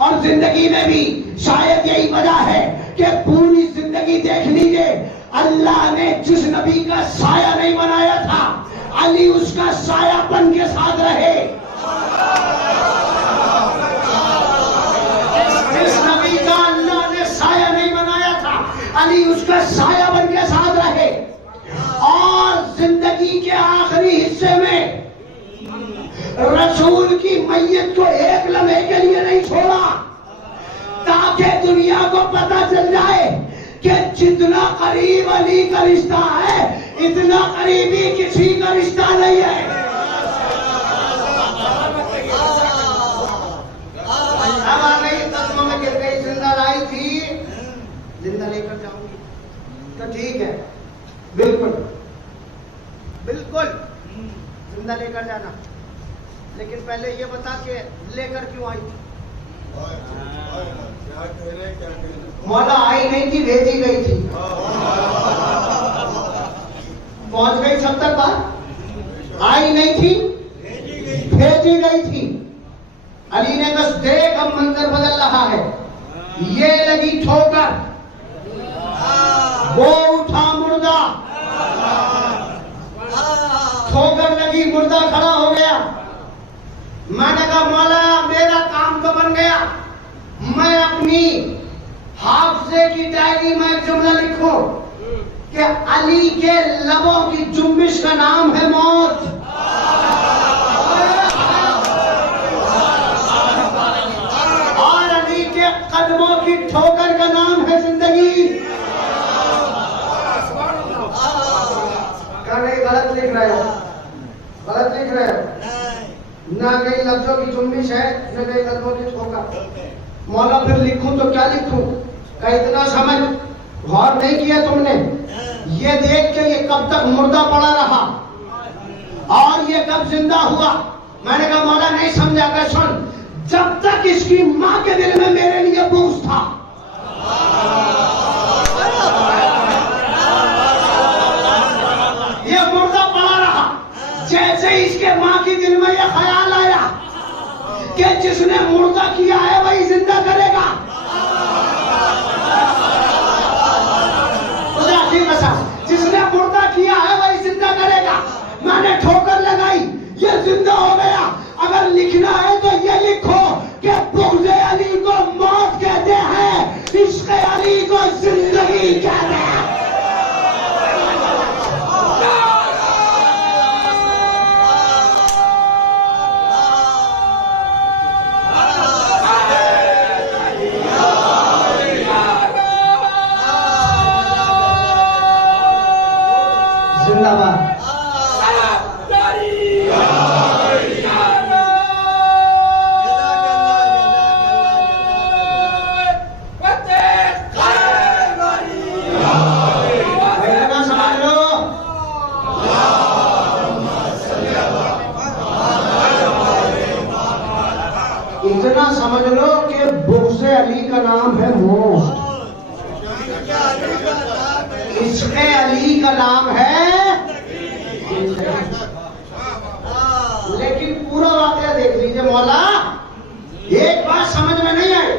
और जिंदगी में भी। शायद यही वजह है कि पूरी जिंदगी देख लीजिए, अल्लाह ने जिस नबी का साया नहीं बनाया था, अली उसका साया बन के साथ रहे। जिस नबी का अल्लाह ने साया नहीं बनाया था, अली उसका साया बन के साथ रहे। और जिंदगी के आखिरी हिस्से में रसूल की मैयत को एक लम्हे के लिए नहीं छोड़ा, ताकि दुनिया को पता चल जाए कि जितना करीब अली का रिश्ता है, इतना करीबी किसी का रिश्ता नहीं है। अब आ गई कदमों में गिर गई, जिंदा लाई थी, जिंदा लेकर जाऊंगी तो ठीक है, बिल्कुल बिल्कुल जिंदा लेकर जाना, लेकिन पहले ये बता के लेकर क्यों आई थी? मौला आई नहीं थी, भेजी गई थी। पहुंच गई सब तक बात? आई नहीं थी, भेजी गई थी। अली ने बस देख अब मंजर बदल रहा है, ये लगी ठोकर, वो उठा मुर्दा, ठोकर लगी, मुर्दा खड़ा हो गया। मैंने कहा मौला मेरा काम तो बन गया, मैं अपनी हाफजे की डायरी में एक जुमला लिखूं कि अली के लबों की जुम्बिश का नाम है मौत, और अली के कदमों की ठोकर का नाम है जिंदगी। कहीं गलत लिख रहे हो, गलत लिख रहे हो। ना कहीं लफ्जों की जुम्बिश है, न कहीं कदमों की ठोकर। मौला फिर लिखूं तो क्या लिखूं? का इतना समझ गौर नहीं किया तुमने? ये देख के ये कब तक मुर्दा पड़ा रहा और ये कब जिंदा हुआ? मैंने कहा मौला नहीं समझा। कर सुन, जब तक इसकी माँ के दिल में मेरे लिए बुग़्ज़ था, ये मुर्दा पड़ा रहा। जैसे इसके माँ के दिल में यह ख्याल आया कि जिसने मुर्दा किया है वही जिंदा करेगा, जिसने मुर्दा किया है वही जिंदा करेगा, मैंने ठोकर लगाई, ये जिंदा हो गया। अगर लिखना है तो ये लिखो कि बुग़्ज़ अली को मौत कहते हैं, इश्क़ अली को जिंदगी कहते हैं। जिंदाबाद। इतना समझ लो कि बुग़्ज़ अली का नाम है मौत, इश्क़ अली का नाम है। लेकिन पूरा वाक़या देख लीजिए मौला, एक बात समझ में नहीं आई,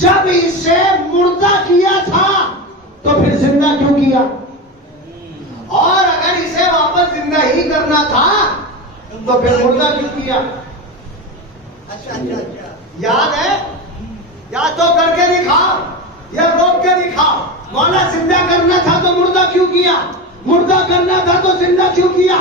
जब इसे मुर्दा किया था तो फिर जिंदा क्यों किया? और अगर इसे वापस जिंदा ही करना था तो फिर मुर्दा क्यों किया? अच्छा, याद है? याद तो करके दिखाओ या रोक के दिखाओ। मौला जिंदा करना था तो मुर्दा क्यों किया? मुर्दा करना था तो जिंदा क्यों किया?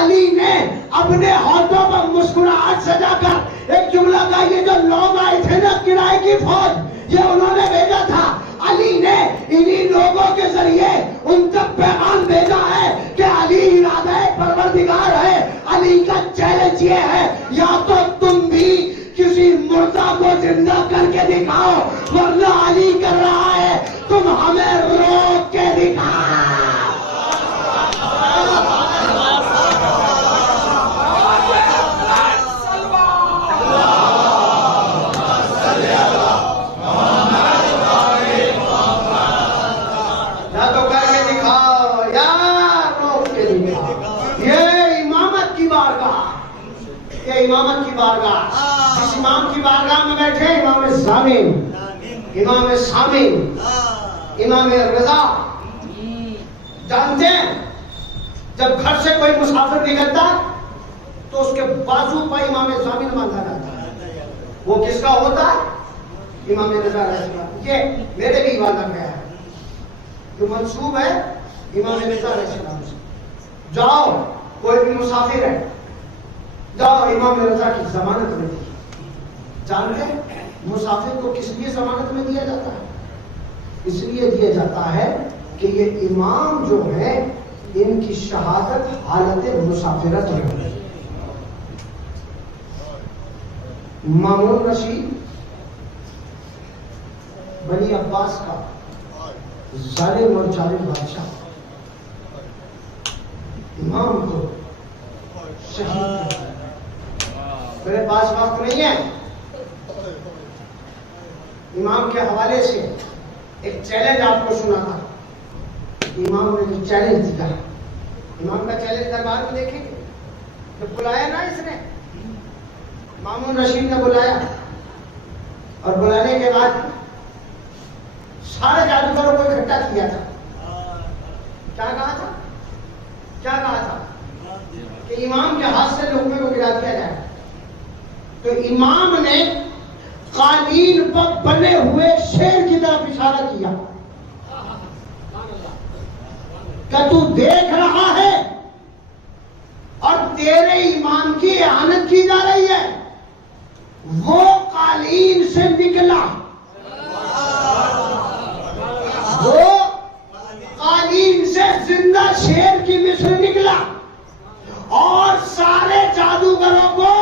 अली ने अपने होठों पर मुस्कुराहट सजाकर एक जुमला कहा, ये जो लोग आए थे ना किराए की फौज, ये उन्होंने भेजा था। अली ने इन्हीं लोगों के जरिए उन तक पैगाम भेजा है कि अली इरादा है, परवरदिगार है। अली का चैलेंज ये है, या तो तुम भी किसी मुर्दा को जिंदा करके दिखाओ, वरना अली कर रहा है, तुम हमें रोक के दिखाओ। या तो करके दिखाओ या इमामत की बारगाह, जिस इमाम की बारगाह में बैठे इमाम ज़ामिन, इमाम सामिन, इमाम रज़ा। जानते हैं जब घर से कोई मुसाफिर निकलता तो उसके बाजू पर इमाम ज़ामिन बांधा जाता है। वो किसका होता है? इमाम रज़ा अलैहिस्सलाम। ये मेरे भी बांधा गया है, जो मंसूब है इमाम रज़ा अलैहिस्सलाम से। जाओ, कोई भी मुसाफिर है, जाओ इमाम रज़ा की जमानत में दी। जानते हैं मुसाफिर को किस लिए जमानत में दिया जाता है? इसलिए दिया जाता है कि ये इमाम जो है इनकी शहादत हालत मुसाफिरत में हो। मामून रशीद बनी अब्बास का जालिम और जालिम बादशाह इमाम को शहीद कर दिया। मेरे पास वक्त नहीं है, इमाम के हवाले से एक चैलेंज आपको सुनाता। इमाम ने जो चैलेंज दिया, इमाम का चैलेंज दरबार में देखेंगे। जब बुलाया ना इसने, मामून रशीद ने बुलाया और बुलाने के बाद सारे जादूगरों को इकट्ठा किया था। क्या कहा था? क्या कहा था कि इमाम के हाथ से लुक़मे को गिरा दिया जाए। तो इमाम ने कालीन पर बने हुए शेर की तरफ इशारा किया कि तू देख रहा है और तेरे ईमान की इहानत की जा रही है। वो कालीन से निकला, वो कालीन से जिंदा शेर की मिस्र निकला और सारे जादूगरों को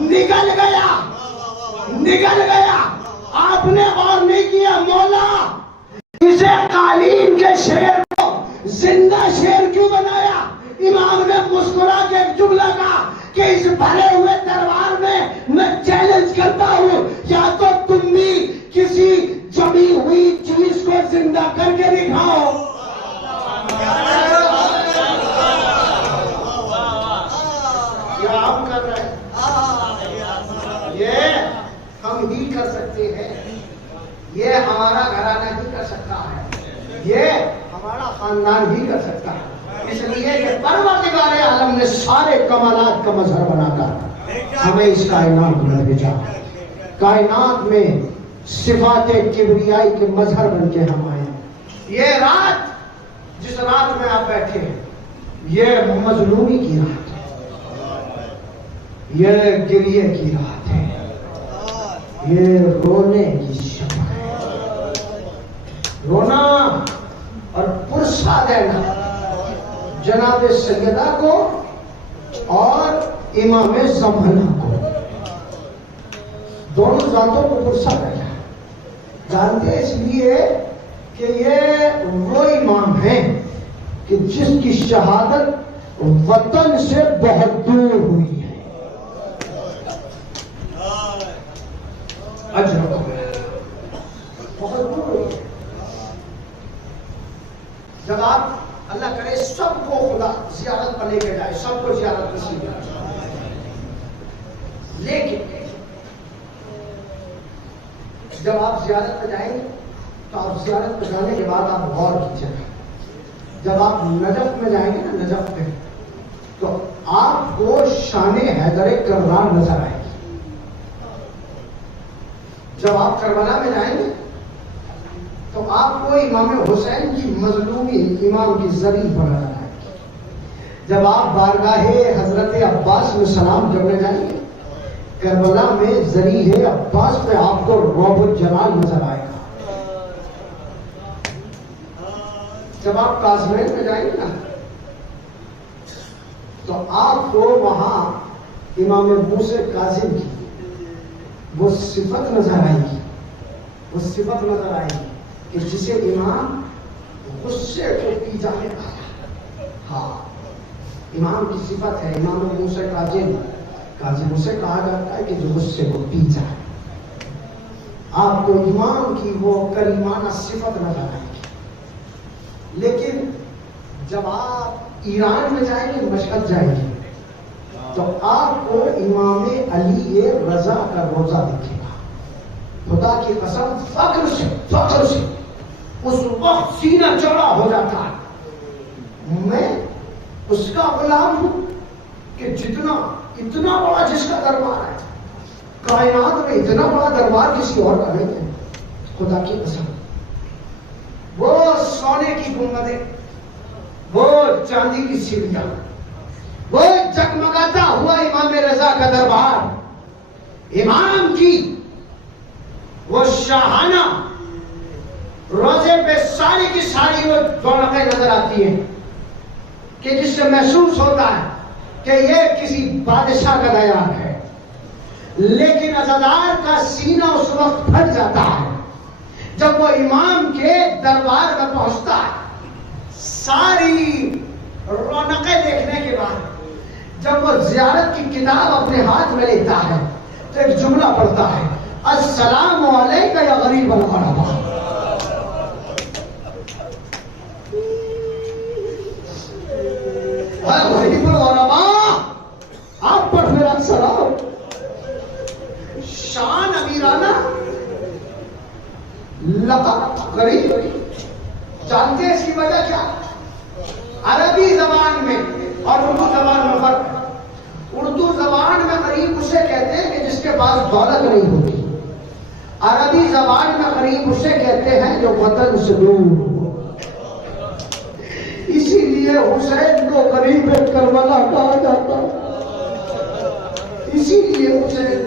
निकल गया, निकल गया। आपने और नहीं किया, मौला इसे कालीन के शेर को जिंदा शेर क्यों बनाया? इमाम ने मुस्कुरा के एक जुमला कहा कि इस भरे हुए दरबार में मैं चैलेंज करता हूं, या तो तुम भी किसी जमी हुई चीज को जिंदा करके दिखाओ। ये आप कर रहे हैं, ये हम ही कर सकते हैं, ये हमारा घराना ही कर सकता है, ये हमारा खानदान ही कर सकता है। इसलिए कि परवरदिगार आलम ने सारे कमालात का मजहर बनाकर हमें इस कायनात में भेजा। कायनात में सिफाते किबरियाई के मजहर बन के हम आए। ये रात, जिस रात में आप बैठे हैं, ये मजलूमी की रात है, ये गिरिए की रात है, ये रोने की शब है। रोना और पुरसा देना जनाब सैयदा को और इमाम ज़माना को, दोनों जातों को पुरसा देना। जानते इसलिए कि ये वो इमाम है कि जिसकी शहादत वतन से बहुत दूर हुई है। अजर बहुत दूर हुई है। जब आप अल्लाह करे सबको खुदा जियारत पर लेके जाए, सबको जियारत नसीब करे, लेकिन जब आप जियारत पर जाएंगे तो आप जियारत पर जाने के बाद आप गौर कीजिएगा। जब आप नजफ में जाएंगे ना, नजफ में, तो आपको शाने हैदर कर्रार नजर आएगी। जब आप करबला में जाएंगे तो आपको इमाम हुसैन की मजलूमी इमाम की जरी पर नजर आएगी। जब आप बारगाहे हजरत अब्बास में सलाम करने जाएंगे, करबला में जरी है अब्बास पे आपको रौब जलाल नजर आएगा। जब आप काज़मीन में जाएंगे ना, तो आपको वहां इमाम मूसा काज़िम की वो सिफत नजर आएगी, वो सिफत नजर आएगी कि जिसे इमाम गुस्से को पी जाने वाला। हाँ, इमाम की सिफत है इमाम मूसा काज़िम। काज़िम उसे कहा जाता है कि जो गुस्से को पी जाए। आपको इमाम की वो करीमाना सिफत नजर आएगी। लेकिन जब आप ईरान में जाएंगे, मशहद जाएंगे, तो तो आपको इमाम अली रजा का रोजा दिखेगा। खुदा की कसम फख्र से उस वक्त सीना चौड़ा हो जाता है। मैं उसका गुलाम हूं कि जितना इतना बड़ा जिसका दरबार है, कायनात में इतना बड़ा दरबार किसी और का नहीं है। खुदा की कसम, वो सोने की गुंबदें, वो चांदी की सीढ़ियां, वो जगमगाता हुआ इमाम रजा का दरबार, इमाम की वो शाहाना रोजे पे सारी की सारी वो रौनकें नजर आती हैं कि जिससे महसूस होता है कि ये किसी बादशाह का दयार है। लेकिन अज़ादार का सीना उस वक्त फट जाता है जब वो इमाम के दरबार में पहुंचता है। सारी रौनकें देखने के बाद जब वो ज़ियारत की किताब अपने हाथ में लेता है तो एक जुमला पढ़ता है, अस्सलामु अलैका या गरीब अल-ग़रबा। गरीब अल-ग़रबा, आप पर मेरा सलाम। शान अमीराना लक़ब गरीब। जानते हैं इसकी वजह क्या? अरबी जबान में और उर्दू जबान में फर्क। उर्दू जबान में गरीब उसे कहते हैं कि जिसके पास दौलत नहीं होती। अरबी जबान में गरीब उसे कहते हैं जो वतन से दूर हो। इसीलिए हुसैन को गरीब करबला कहा जाता। इसीलिए हुसैन,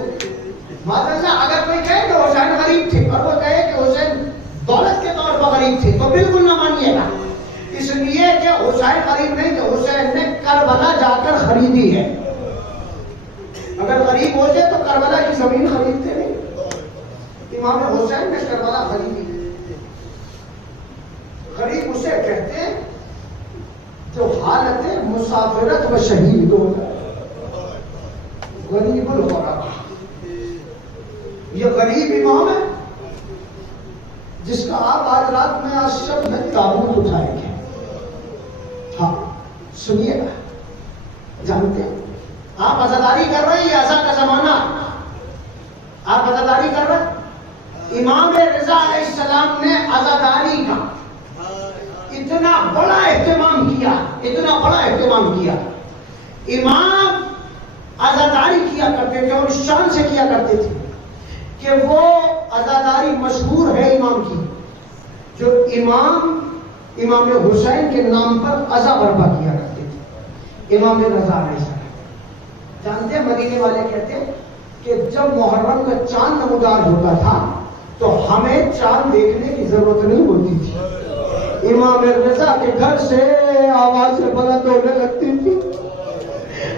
माशाअल्लाह, अगर कोई कहे कि हुसैन गरीब थे और वो कहे कि हुसैन दौलत के तौर पर गरीब थे तो बिल्कुल ना मानिएगा। इसलिए कि हुसैन गरीब नहीं थे, हुसैन ने करबला जाकर खरीदी है। अगर गरीब होते तो करबला की जमीन खरीदते नहीं। इमाम हुसैन ने करबला खरीदी। गरीब उसे कहते हैं जो हालत मुसाफिरत व शहीद हो। गरीबुल ग़ुरबा, ये गरीब इमाम है जिसका आप आज रात में आज शब्द में ताबूत उठाएंगे। हाँ सुनिएगा, जानते हैं आप अज़ादारी कर रहे हैं, ये अज़ा का जमाना, आप अज़ादारी कर रहे हैं। इमाम रज़ा अलैहिस्सलाम ने अज़ादारी का इतना बड़ा एहतमाम किया, इतना बड़ा एहतमाम किया। इमाम अज़ादारी किया करते थे और शान से किया करते थे कि वो अज़ादारी मशहूर है इमाम की, जो इमाम हुसैन के नाम पर अज़ा बर्पा किया करते थे। इमाम रज़ा अलैहिस्सलाम, जानते हैं मदीने वाले कहते हैं कि जब मुहर्रम का चांद नमूदार होता था तो हमें चांद देखने की जरूरत नहीं होती थी। इमाम रज़ा के घर से आवाज बुलंद होने लगती थी,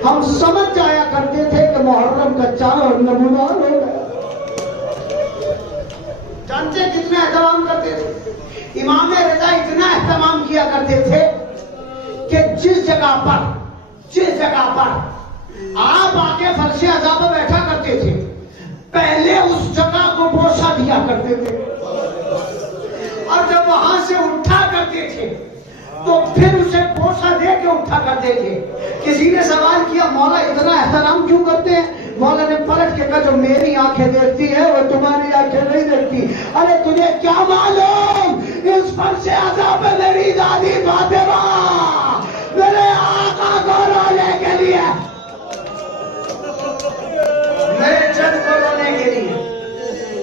हम समझ जाया करते थे कि मुहर्रम का चांद नमूदार हो गया। जानते हैं कितना एहतमाम करते थे? इमाम रज़ा इतना एहतमाम किया करते थे कि जिस जगह पर आप आके फर्शे अज़ा पर बैठा करते थे, पहले उस जगह को बोसा दिया करते थे और जब वहां से उठा करते थे तो फिर उसे बोसा दे के उठा करते थे। किसी ने सवाल किया, मौला इतना एहतराम क्यों करते हैं? मौला ने पलट के कहा, जो मेरी आंखें देखती है वो तुम्हारी आंखें नहीं देखती। अरे तुझे क्या मालूम, इस फर्शे अज़ा पे मेरी दादी फातिमा मेरे आका को रोने के लिए, मेरे जद को रोने के लिए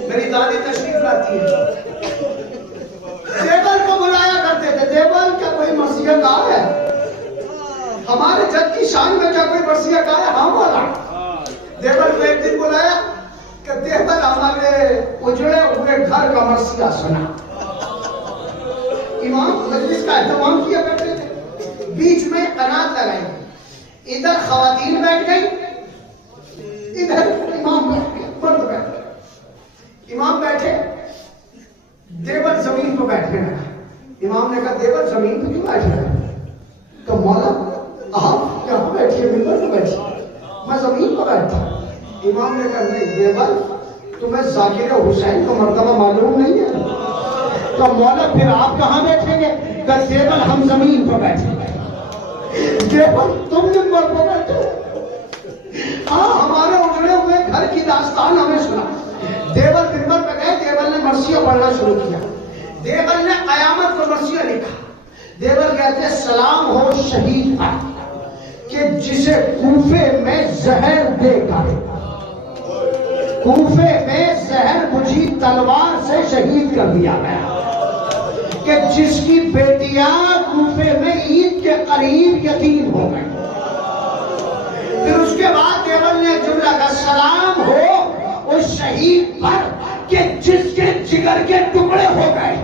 मेरी दादी तशरीफ लाती है। देवल को बुलाया करते थे। देवल क्या कोई मर्सिया का है? हमारे जद की शान में क्या कोई मर्सिया का है? हाँ वाला देवल को एक दिन बुलाया कि देवल हमारे उजड़े हुए घर का मर्सिया सुना। इमाम मजलिस का एहतमाम किया करते थे। बीच में कनात लगाई, इधर खवातीन बैठ गई, इधर इमाम बैठ गए, मर्द बैठ गए। इमाम बैठे, देवल जमीन पर बैठने लगा। इमाम ने कहा, देवल जमीन पर क्यों बैठ रहा है? तो मौला आप यहाँ बैठिए, मिंबर पर बैठिए, मैं जमीन पर बैठा। इमाम ने कहा, नहीं देवल, तुम्हें ज़ाकिर हुसैन का मर्तबा मालूम नहीं है? तो मौला फिर आप कहाँ बैठेंगे? कहा, देवल हम जमीन पर बैठेंगे। देवल तुम मिंबर पर बैठो। हाँ, हमारे उजड़े हुए घर की दास्तान हमें सुना। देवल मिंबर पे गए, देवल ने मर्सिया पढ़ना शुरू किया। देवल ने कयामत को मर्सिया लिखा। देवल कहते सलाम हो शहीद पर कि जिसे कूफे में जहर देकर, कूफे में जहर बुझी तलवार से शहीद कर दिया गया, कि जिसकी बेटियां कूफे में ईद के करीब यतीम हो गई। फिर उसके बाद देवल ने जुमला का सलाम हो उस शहीद पर कि जिसके जिगर के टुकड़े हो गए।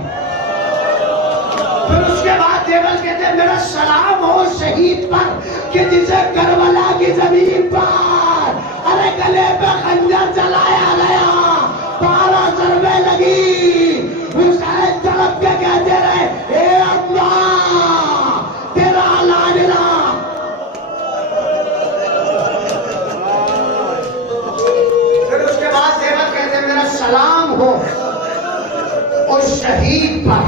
फिर उसके बाद देवल कहते मेरा सलाम हो शहीद पर कि जिसे करबला की जमीन पर अरे गले पे खंजर चलाया गया, 12 ज़रबे लगी, हुसैन तड़प के कहते रहे ए अल्लाह तेरा लाडला। फिर उसके बाद देवल कहते मेरा सलाम हो उस शहीद पर,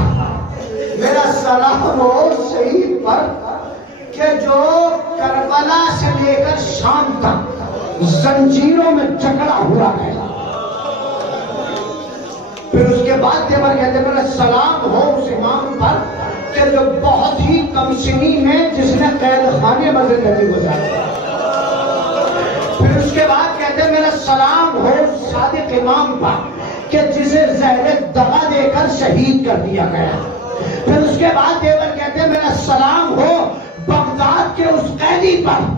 मेरा सलाम हो शहीद पर कि जो करबला से लेकर शाम तक जंजीरों में जकड़ा हुआ है। फिर उसके बाद देवर कहते मेरा सलाम हो उस इमाम पर कि जो बहुत ही कमसिनी में जिसने कैद खाने में जिंदगी गुजारी। फिर उसके बाद कहते मेरा सलाम हो सादिक इमाम पर कि जिसे जहरे दगा देकर शहीद कर दिया गया। फिर उसके बाद देवर कहते मेरा सलाम हो बगदाद के उस कैदी पर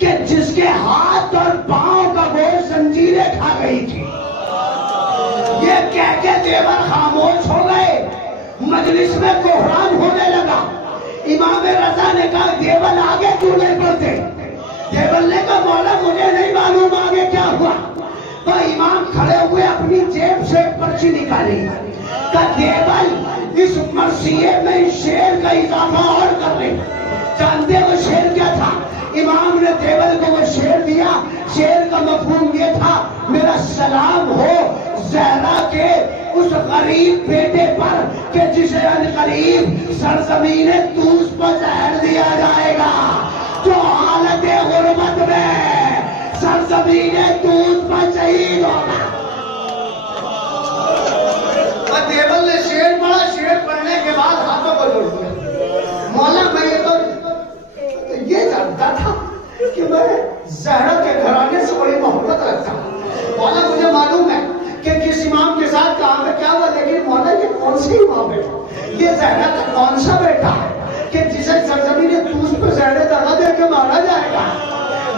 कि जिसके हाथ और पांव का गोश्त जंजीरें खा गई थी। ये कह के देवर खामोश हो गए, मजलिस में कोहराम होने लगा। इमाम रजा ने कहा देवर आगे क्यों नहीं बढ़ते? देवर ने कहा मौला मुझे नहीं मालूम आगे क्या हुआ। तो इमाम खड़े हुए अपनी जेब से पर्ची निकाली, का देवर इस मरसिये में शेर का इजाफा और कर ले। जानते वो शेर क्या था? इमाम ने देवल को वो शेर दिया। शेर का मफहूम ये था मेरा सलाम हो ज़हरा के उस गरीब बेटे पर कि जिसे अनकरीब सरजमीने तूस पर जहर दिया जाएगा, जो हालत गुर्बत में सरजमीने तूस पर शहीद होगा। देवल ने शेर पढ़ा, शेर पढ़ने के बाद हाथों को जोड़ दिया। मौला मैं ये जानता था कि मैं ज़हरा के घराने से बड़ी मोहब्बत रखता हूँ। मौला मुझे मालूम है कि किस इमाम के साथ कहाँ पे क्या हुआ, लेकिन मौला ये कौन सी इमाम है? ये ज़हरा का कौन सा बेटा है कि जिसे सरजमीने तूस पे ज़हरे दगा दे के मारा जाएगा?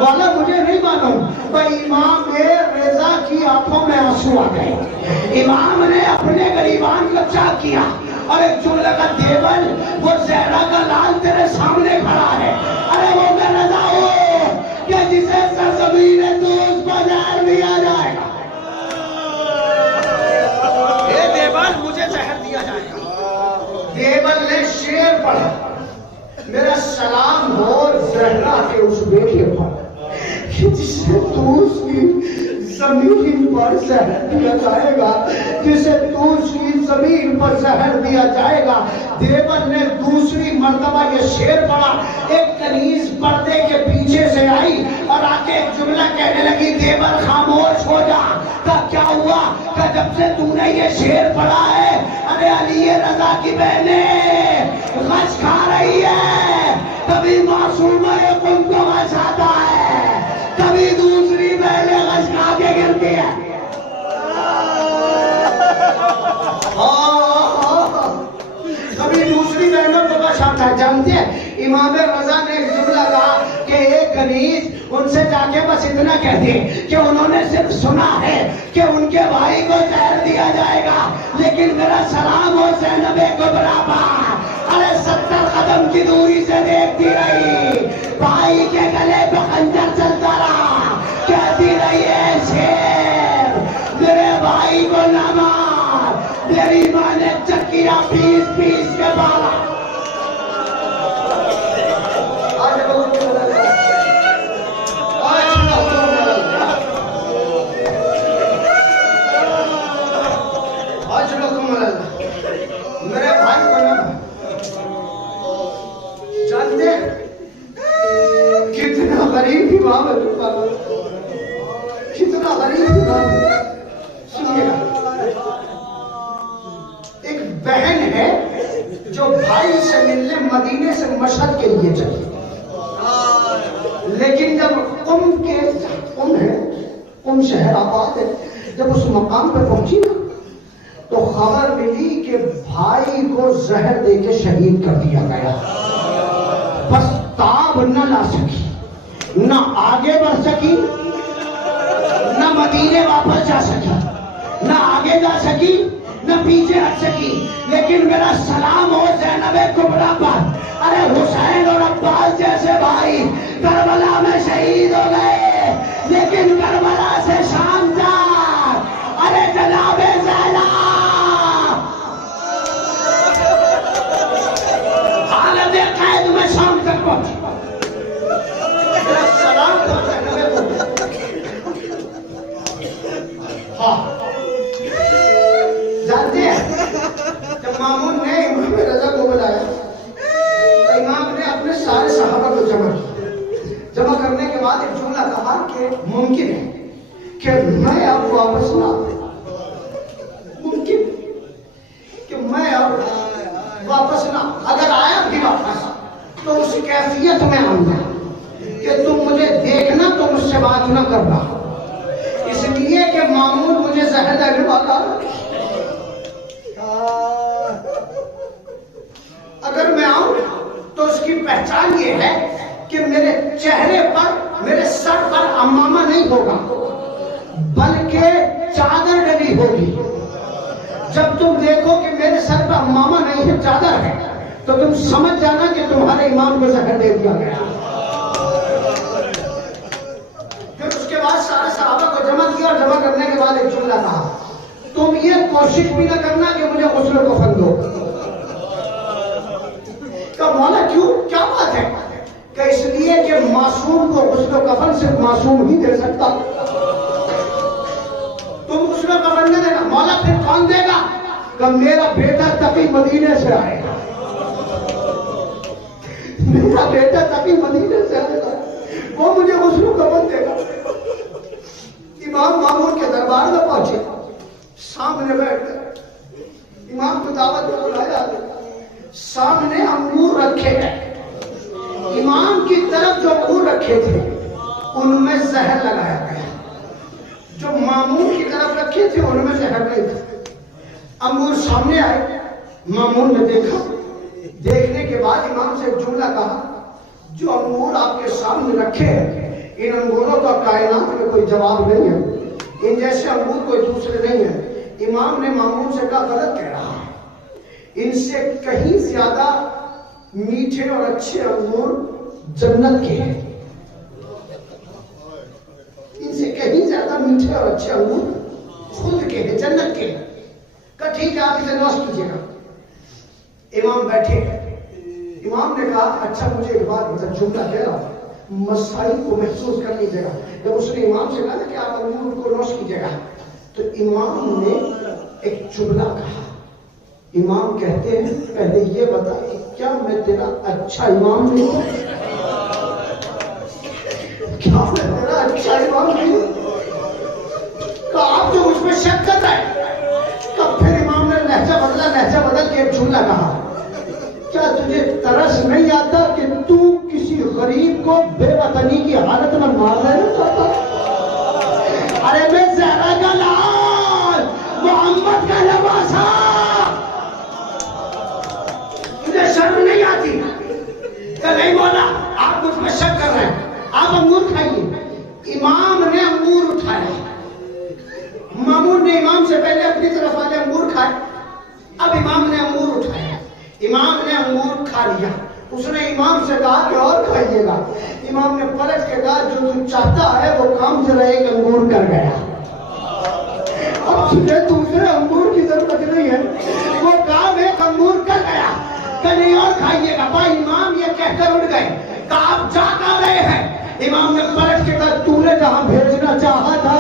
मौला मुझे नहीं मालूम। पर इमाम रेजा की आंखों में आंसू आ गए। इमाम ने अपने गरीबान को चाक किया और एक जुमला का देवल वो ज़हरा का लाल तेरे सामने खड़ा है। अरे वो मैं रजा हो कि जिसे सरजमीने तूस पर जहर दिया जाएगा। ये देवल मुझे जहर दिया जाएगा। देवल ने शेर पढ़ा मेरा सलाम हो ज़हरा के उस बेटे पर कि जिसे तूस की जमीन पर जहर दिया जाएगा, जिसे तूस की जमीन पर जहर दिया जाएगा। देवर ने दूसरी मर्तबा ये शेर पढ़ा। एक कनीज पर्दे के पीछे से आई और आके एक जुमला कहने लगी देवर खामोश हो जा। का क्या हुआ? का जब से तूने ये शेर पढ़ा है अरे अली रजा की बहनें गश खा रही है, कभी मासूमा उनको गश आता है, कभी दूसरी बहनें गश खा के गिरती है। कभी दूसरी बहनों को गश आता है। जानते हैं इमाम रजा ने एक जुमला कहा कि एक कनीज उनसे जाके बस इतना कह दे कि उन्होंने सिर्फ सुना है कि उनके भाई को जहर दिया जाएगा, लेकिन मेरा सलाम हो ज़ैनब कुबरा पर। अरे 70 कदम की दूरी से देखती रही, भाई के गले पे खंजर चलता रहा, कहती रही है शेर मेरे भाई को न मार। मेरी माँ ने चक्किया पीस पीस के बाला। मेरे भाई को ना जानते कितना गरीब इमाम है। इतना गरीब था। सुनिएगा, एक बहन है जो भाई से मिलने मदीने से मशहद के लिए चली, लेकिन जब शहर आबाद है, जब उस मकाम पर पहुंची ना तो खबर मिली कि भाई को जहर देके शहीद कर दिया गया। बस ताब न ला सकी, न आगे बढ़ सकी, न मदीने वापस जा सकी, न आगे जा सकी, न पीछे हट सकी। लेकिन मेरा सलाम हो ज़ैनब कुबरा पर। अरे हुसैन और अब्बास जैसे भाई करबला में शहीद हो गए, लेकिन करबला से शाम जा। अरे जनाबे ज़ैनब हालत कैद में शाम तक पहुंची। सलाम जानते हैं, जब मामून ने इमाम रजा को बुलाया तो इमाम ने अपने सारे सहाबा को जमा किया। जमा करने के बाद एक जुमला कहा कि मुमकिन है कि मैं अब वापस ना, मुमकिन कि मैं अब वापस ना, अगर आया भी वापस तो उस कैफियत में आऊंगा कि तुम मुझे देखना तो मुझसे बात ना करना, इसलिए कि मामून मुझे जहर देने वाला। अगर मैं आऊं तो उसकी पहचान ये है कि मेरे चेहरे पर, मेरे सर पर अम्मामा नहीं होगा, बल्कि चादर डली होगी। जब तुम देखो कि मेरे सर पर अम्मामा नहीं है, चादर है, तो तुम समझ जाना कि तुम्हारे इमाम को जहर दे दिया गया। फिर उसके बाद सारे सहाबा को जमा किया और जमा करने के बाद एक जुमला कहा, तुम ये कोशिश भी ना करना कि मुझे गुस्ल को फन दो। क्या मौला, क्यों, क्या बात है? कि इसलिए कि मासूम को गुस्ल कफन सिर्फ मासूम ही दे सकता। तुम गुस्ल कफन न देना। मौला, फिर कौन देगा? कि मेरा बेटा तकी मदीने से आएगा, मेरा बेटा तकी मदीने से आएगा, वो मुझे गुस्ल कफन देगा। इमाम मामून के दरबार में पहुंचे, सामने बैठ गए, इमाम को दावत में बुलाया, सामने अंगूर रखे हैं। इमाम की तरफ जो अंगूर रखे थे उनमें जहर लगाया गया, जो मामून की तरफ रखे थे उनमें जहर नहीं था। अंगूर सामने आए, मामून ने देखा, देखने के बाद इमाम से एक जुमला कहा, जो अंगूर आपके सामने रखे हैं, इन अंगूरों का कायनात में कोई जवाब नहीं है, इन जैसे अंगूर कोई दूसरे नहीं है। इमाम ने मामून से कहा, गलत कह रहा है, इनसे कहीं ज्यादा मीठे और अच्छे अंगूर जन्नत के हैं, इनसे कहीं ज्यादा मीठे और अच्छे अंगूर खुद के हैं, जन्नत के हैं। कहा ठीक है, आप इसे नौश कीजिएगा। इमाम बैठे, इमाम ने कहा, अच्छा मुझे एक बात बता, जुमला कह रहा हूं, मसाइल को महसूस कर लीजिएगा। जब उसने इमाम से कहा ना कि आप अंगूर को नौश कीजिएगा, तो इमाम ने एक जुमला कहा। इमाम कहते हैं, पहले ये बता क्या मैं तेरा अच्छा इमाम नहीं हूं? क्या मैं तेरा अच्छा इमाम नहीं हूं? तो आप जो मुझ पर शक कर रहे हैं। तब फिर इमाम ने लहजा बदल के एक जुमला कहा, क्या तुझे तरस नहीं आता कि तू किसी गरीब को बेवतनी की हालत में मार देना चाहता? अरे मैं ज़हरा का लाल, मोहम्मद का नवासा, तुझे शर्म नहीं आती? क्या नहीं बोला? आप मुझ में शक कर रहे हैं, आप अंगूर खाइए। इमाम ने अंगूर उठाया, मामून ने इमाम से पहले अपनी तरफ वाले अंगूर खाए, अब इमाम ने अंगूर उठाया, इमाम ने अंगूर खा लिया। उसने इमाम से कहा कि और खाइएगा। इमाम ने पलट के कहा, जो तू चाहता है वो काम से रहे, एक अंगूर कर गया। अब तुझे दूसरे अंगूर की जरूरत नहीं है, वो काम एक अंगूर कर गया, कहीं और खाइएगा। भाई इमाम ये कहकर उठ गए, कहा आप जा कहां रहे हैं? इमाम ने पलट के कहा, तूने जहां भेजना चाहा था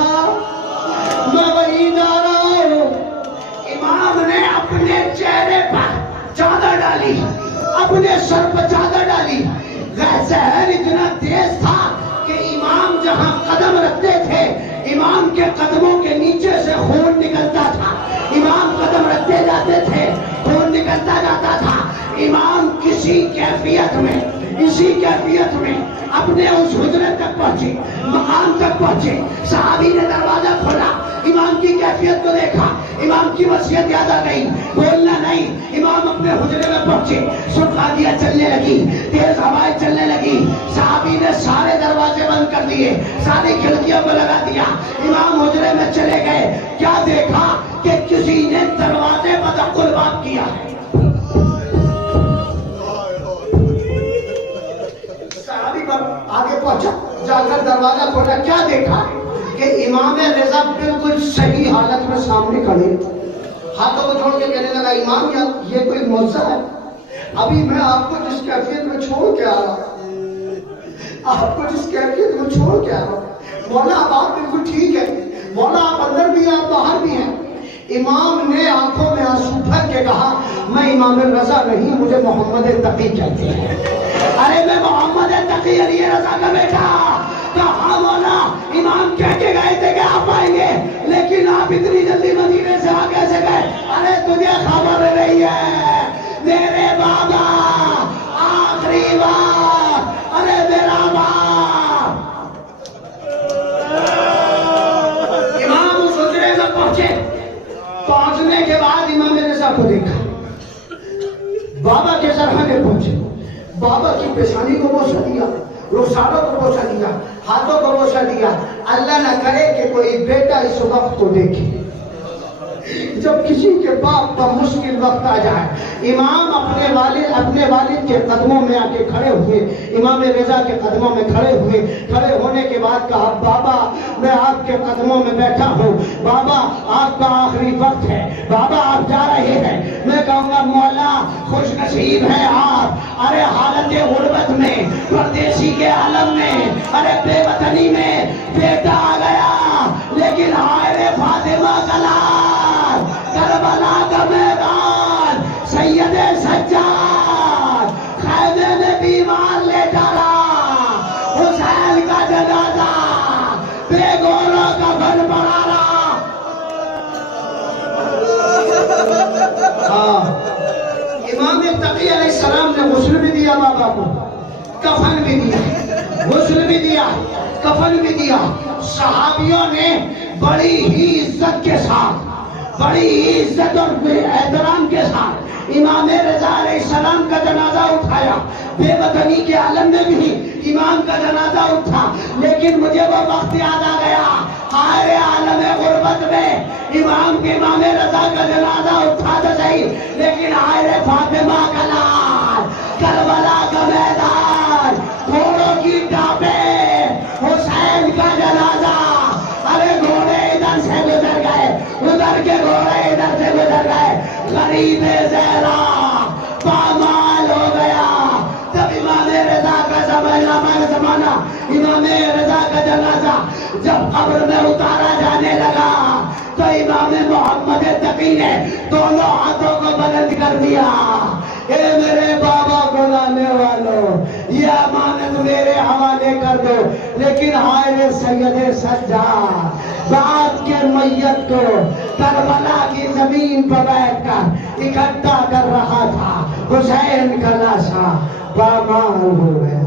मैं वहीं जा रहा हूं। इमाम ने अपने चेहरे पर चादर डाली, अपने सर पर चादर डाली। जहर इतना तेज था कि इमाम जहां कदम रखते थे, इमाम के इमाम किसी कैफियत में, इसी कैफियत में अपने उस हुजरे तक पहुंचे, मकाम तक पहुंचे। सहाबी ने दरवाजा खोला, इमाम की कैफियत को देखा, इमाम की वसीयत याद आ गई, बोलना नहीं। इमाम अपने हुजरे में पहुंचे, सुबह दिया चलने लगी, तेज हवाएं चलने लगी। सहाबी ने सारे दरवाजे बंद कर दिए, सारी खिड़कियों को लगा दिया। इमाम हुजरे में चले गए, क्या देखा कि किसी ने दरवाजे पर दखल बात किया है। सहाबी आगे पहुंचा, जाकर दरवाजा खोला, क्या देखा कि इमाम रजा बिल्कुल सही हालत में सामने खड़े, हाथों को जोड़ के कहने लगा, इमाम ये कोई मौजा है? अभी मैं आपको जिस कैफियत में छोड़ के आ रहा हूं, आपको जिस कैफियत में छोड़ के आ रहा हूं, मौला अब आप बिल्कुल ठीक है, मौला आप अंदर भी हैं, आप बाहर भी हैं। इमाम ने आंखों में आंसू भर के कहा, मैं इमाम रजा नहीं, मुझे मोहम्मद तकी कहते हैं। अरे मैं मोहम्मद तकी अली रजा का बेटा। कहा मौला, इमाम कह के गए थे कि आप आएंगे, लेकिन आप इतनी जल्दी मदीने से आ कैसे गए? अरे तुझे खबर नहीं है मेरे बाबा, आखिरी बात, अरे मेरा बाप। इमाम उस हुजरे में पहुंचे, पहुंचने के बाद इमाम रजा को देखा, बाबा के सरहाने पहुंचे, बाबा की पेशानी को बोसा दिया, रुखसारों को बोसा दिया, हाथों को बोसा दिया। अल्लाह न करे कि कोई बेटा इस वक्त को देखे, जब किसी के बाप का मुश्किल वक्त आ जाए। इमाम अपने वालिद के कदमों में आके खड़े हुए, इमाम रजा के कदमों में खड़े हुए। खड़े होने के बाद कहा, बाबा मैं आपके कदमों में बैठा हूँ, बाबा आपका आखिरी वक्त है, बाबा आप जा रहे हैं। मैं कहूँगा मौला खुश नसीब है आप, अरे हालत गुर्बत में, परदेसी के आलम में, अरे बेवतनी में बेटा आ गया, लेकिन हाय रे फातिमा कला करबला का मैदान, सैयदे सज्जाद खैमे में बीमार ले डाला, हुसैन का जनाजा बेगौरों का बन पड़ा रहा। इमाम तकी अलैहिस्सलाम ने गुस्ल भी दिया बाबा को, कफन भी दिया, गुस्ल भी दिया, कफन भी दिया। सहाबियों ने बड़ी ही इज्जत के साथ, बड़ी ही इज्जत और एहतराम के साथ इमाम रजा अलैहिस्सलाम का जनाजा उठाया। बेवतनी के आलम में भी इमाम का जनाजा उठा, लेकिन मुझे वो वक्त याद आ गया, हाय आलम गुर्बत में इमाम रजा का जनाजा उठा तो सही, लेकिन हाय रे फातिमा का लाल, करबला का मैदान, घोड़ों की टापे, हुसैन का जनाजा, अरे घोड़े इधर से गुजर गए, उधर के घोड़े इधर से गुजर गए, गरीबे ज़हरा पामाल हो गया। तब इमाम रजा का जमाना, इमाम रजा का जनाजा जब कब्र में उतारा जाने लगा, तो इमाम मोहम्मद तकी ने दोनों हाथों को बुलंद कर दिया, ए मेरे बाबा को लाने वालों, ये अमानत मेरे हवाले कर दो। लेकिन हाय रे सैयदे सज्जाद, बाप के मैयत को करबला की जमीन पर बैठकर इकट्ठा कर रहा था, हुसैन का लाशा पामाल हो गया।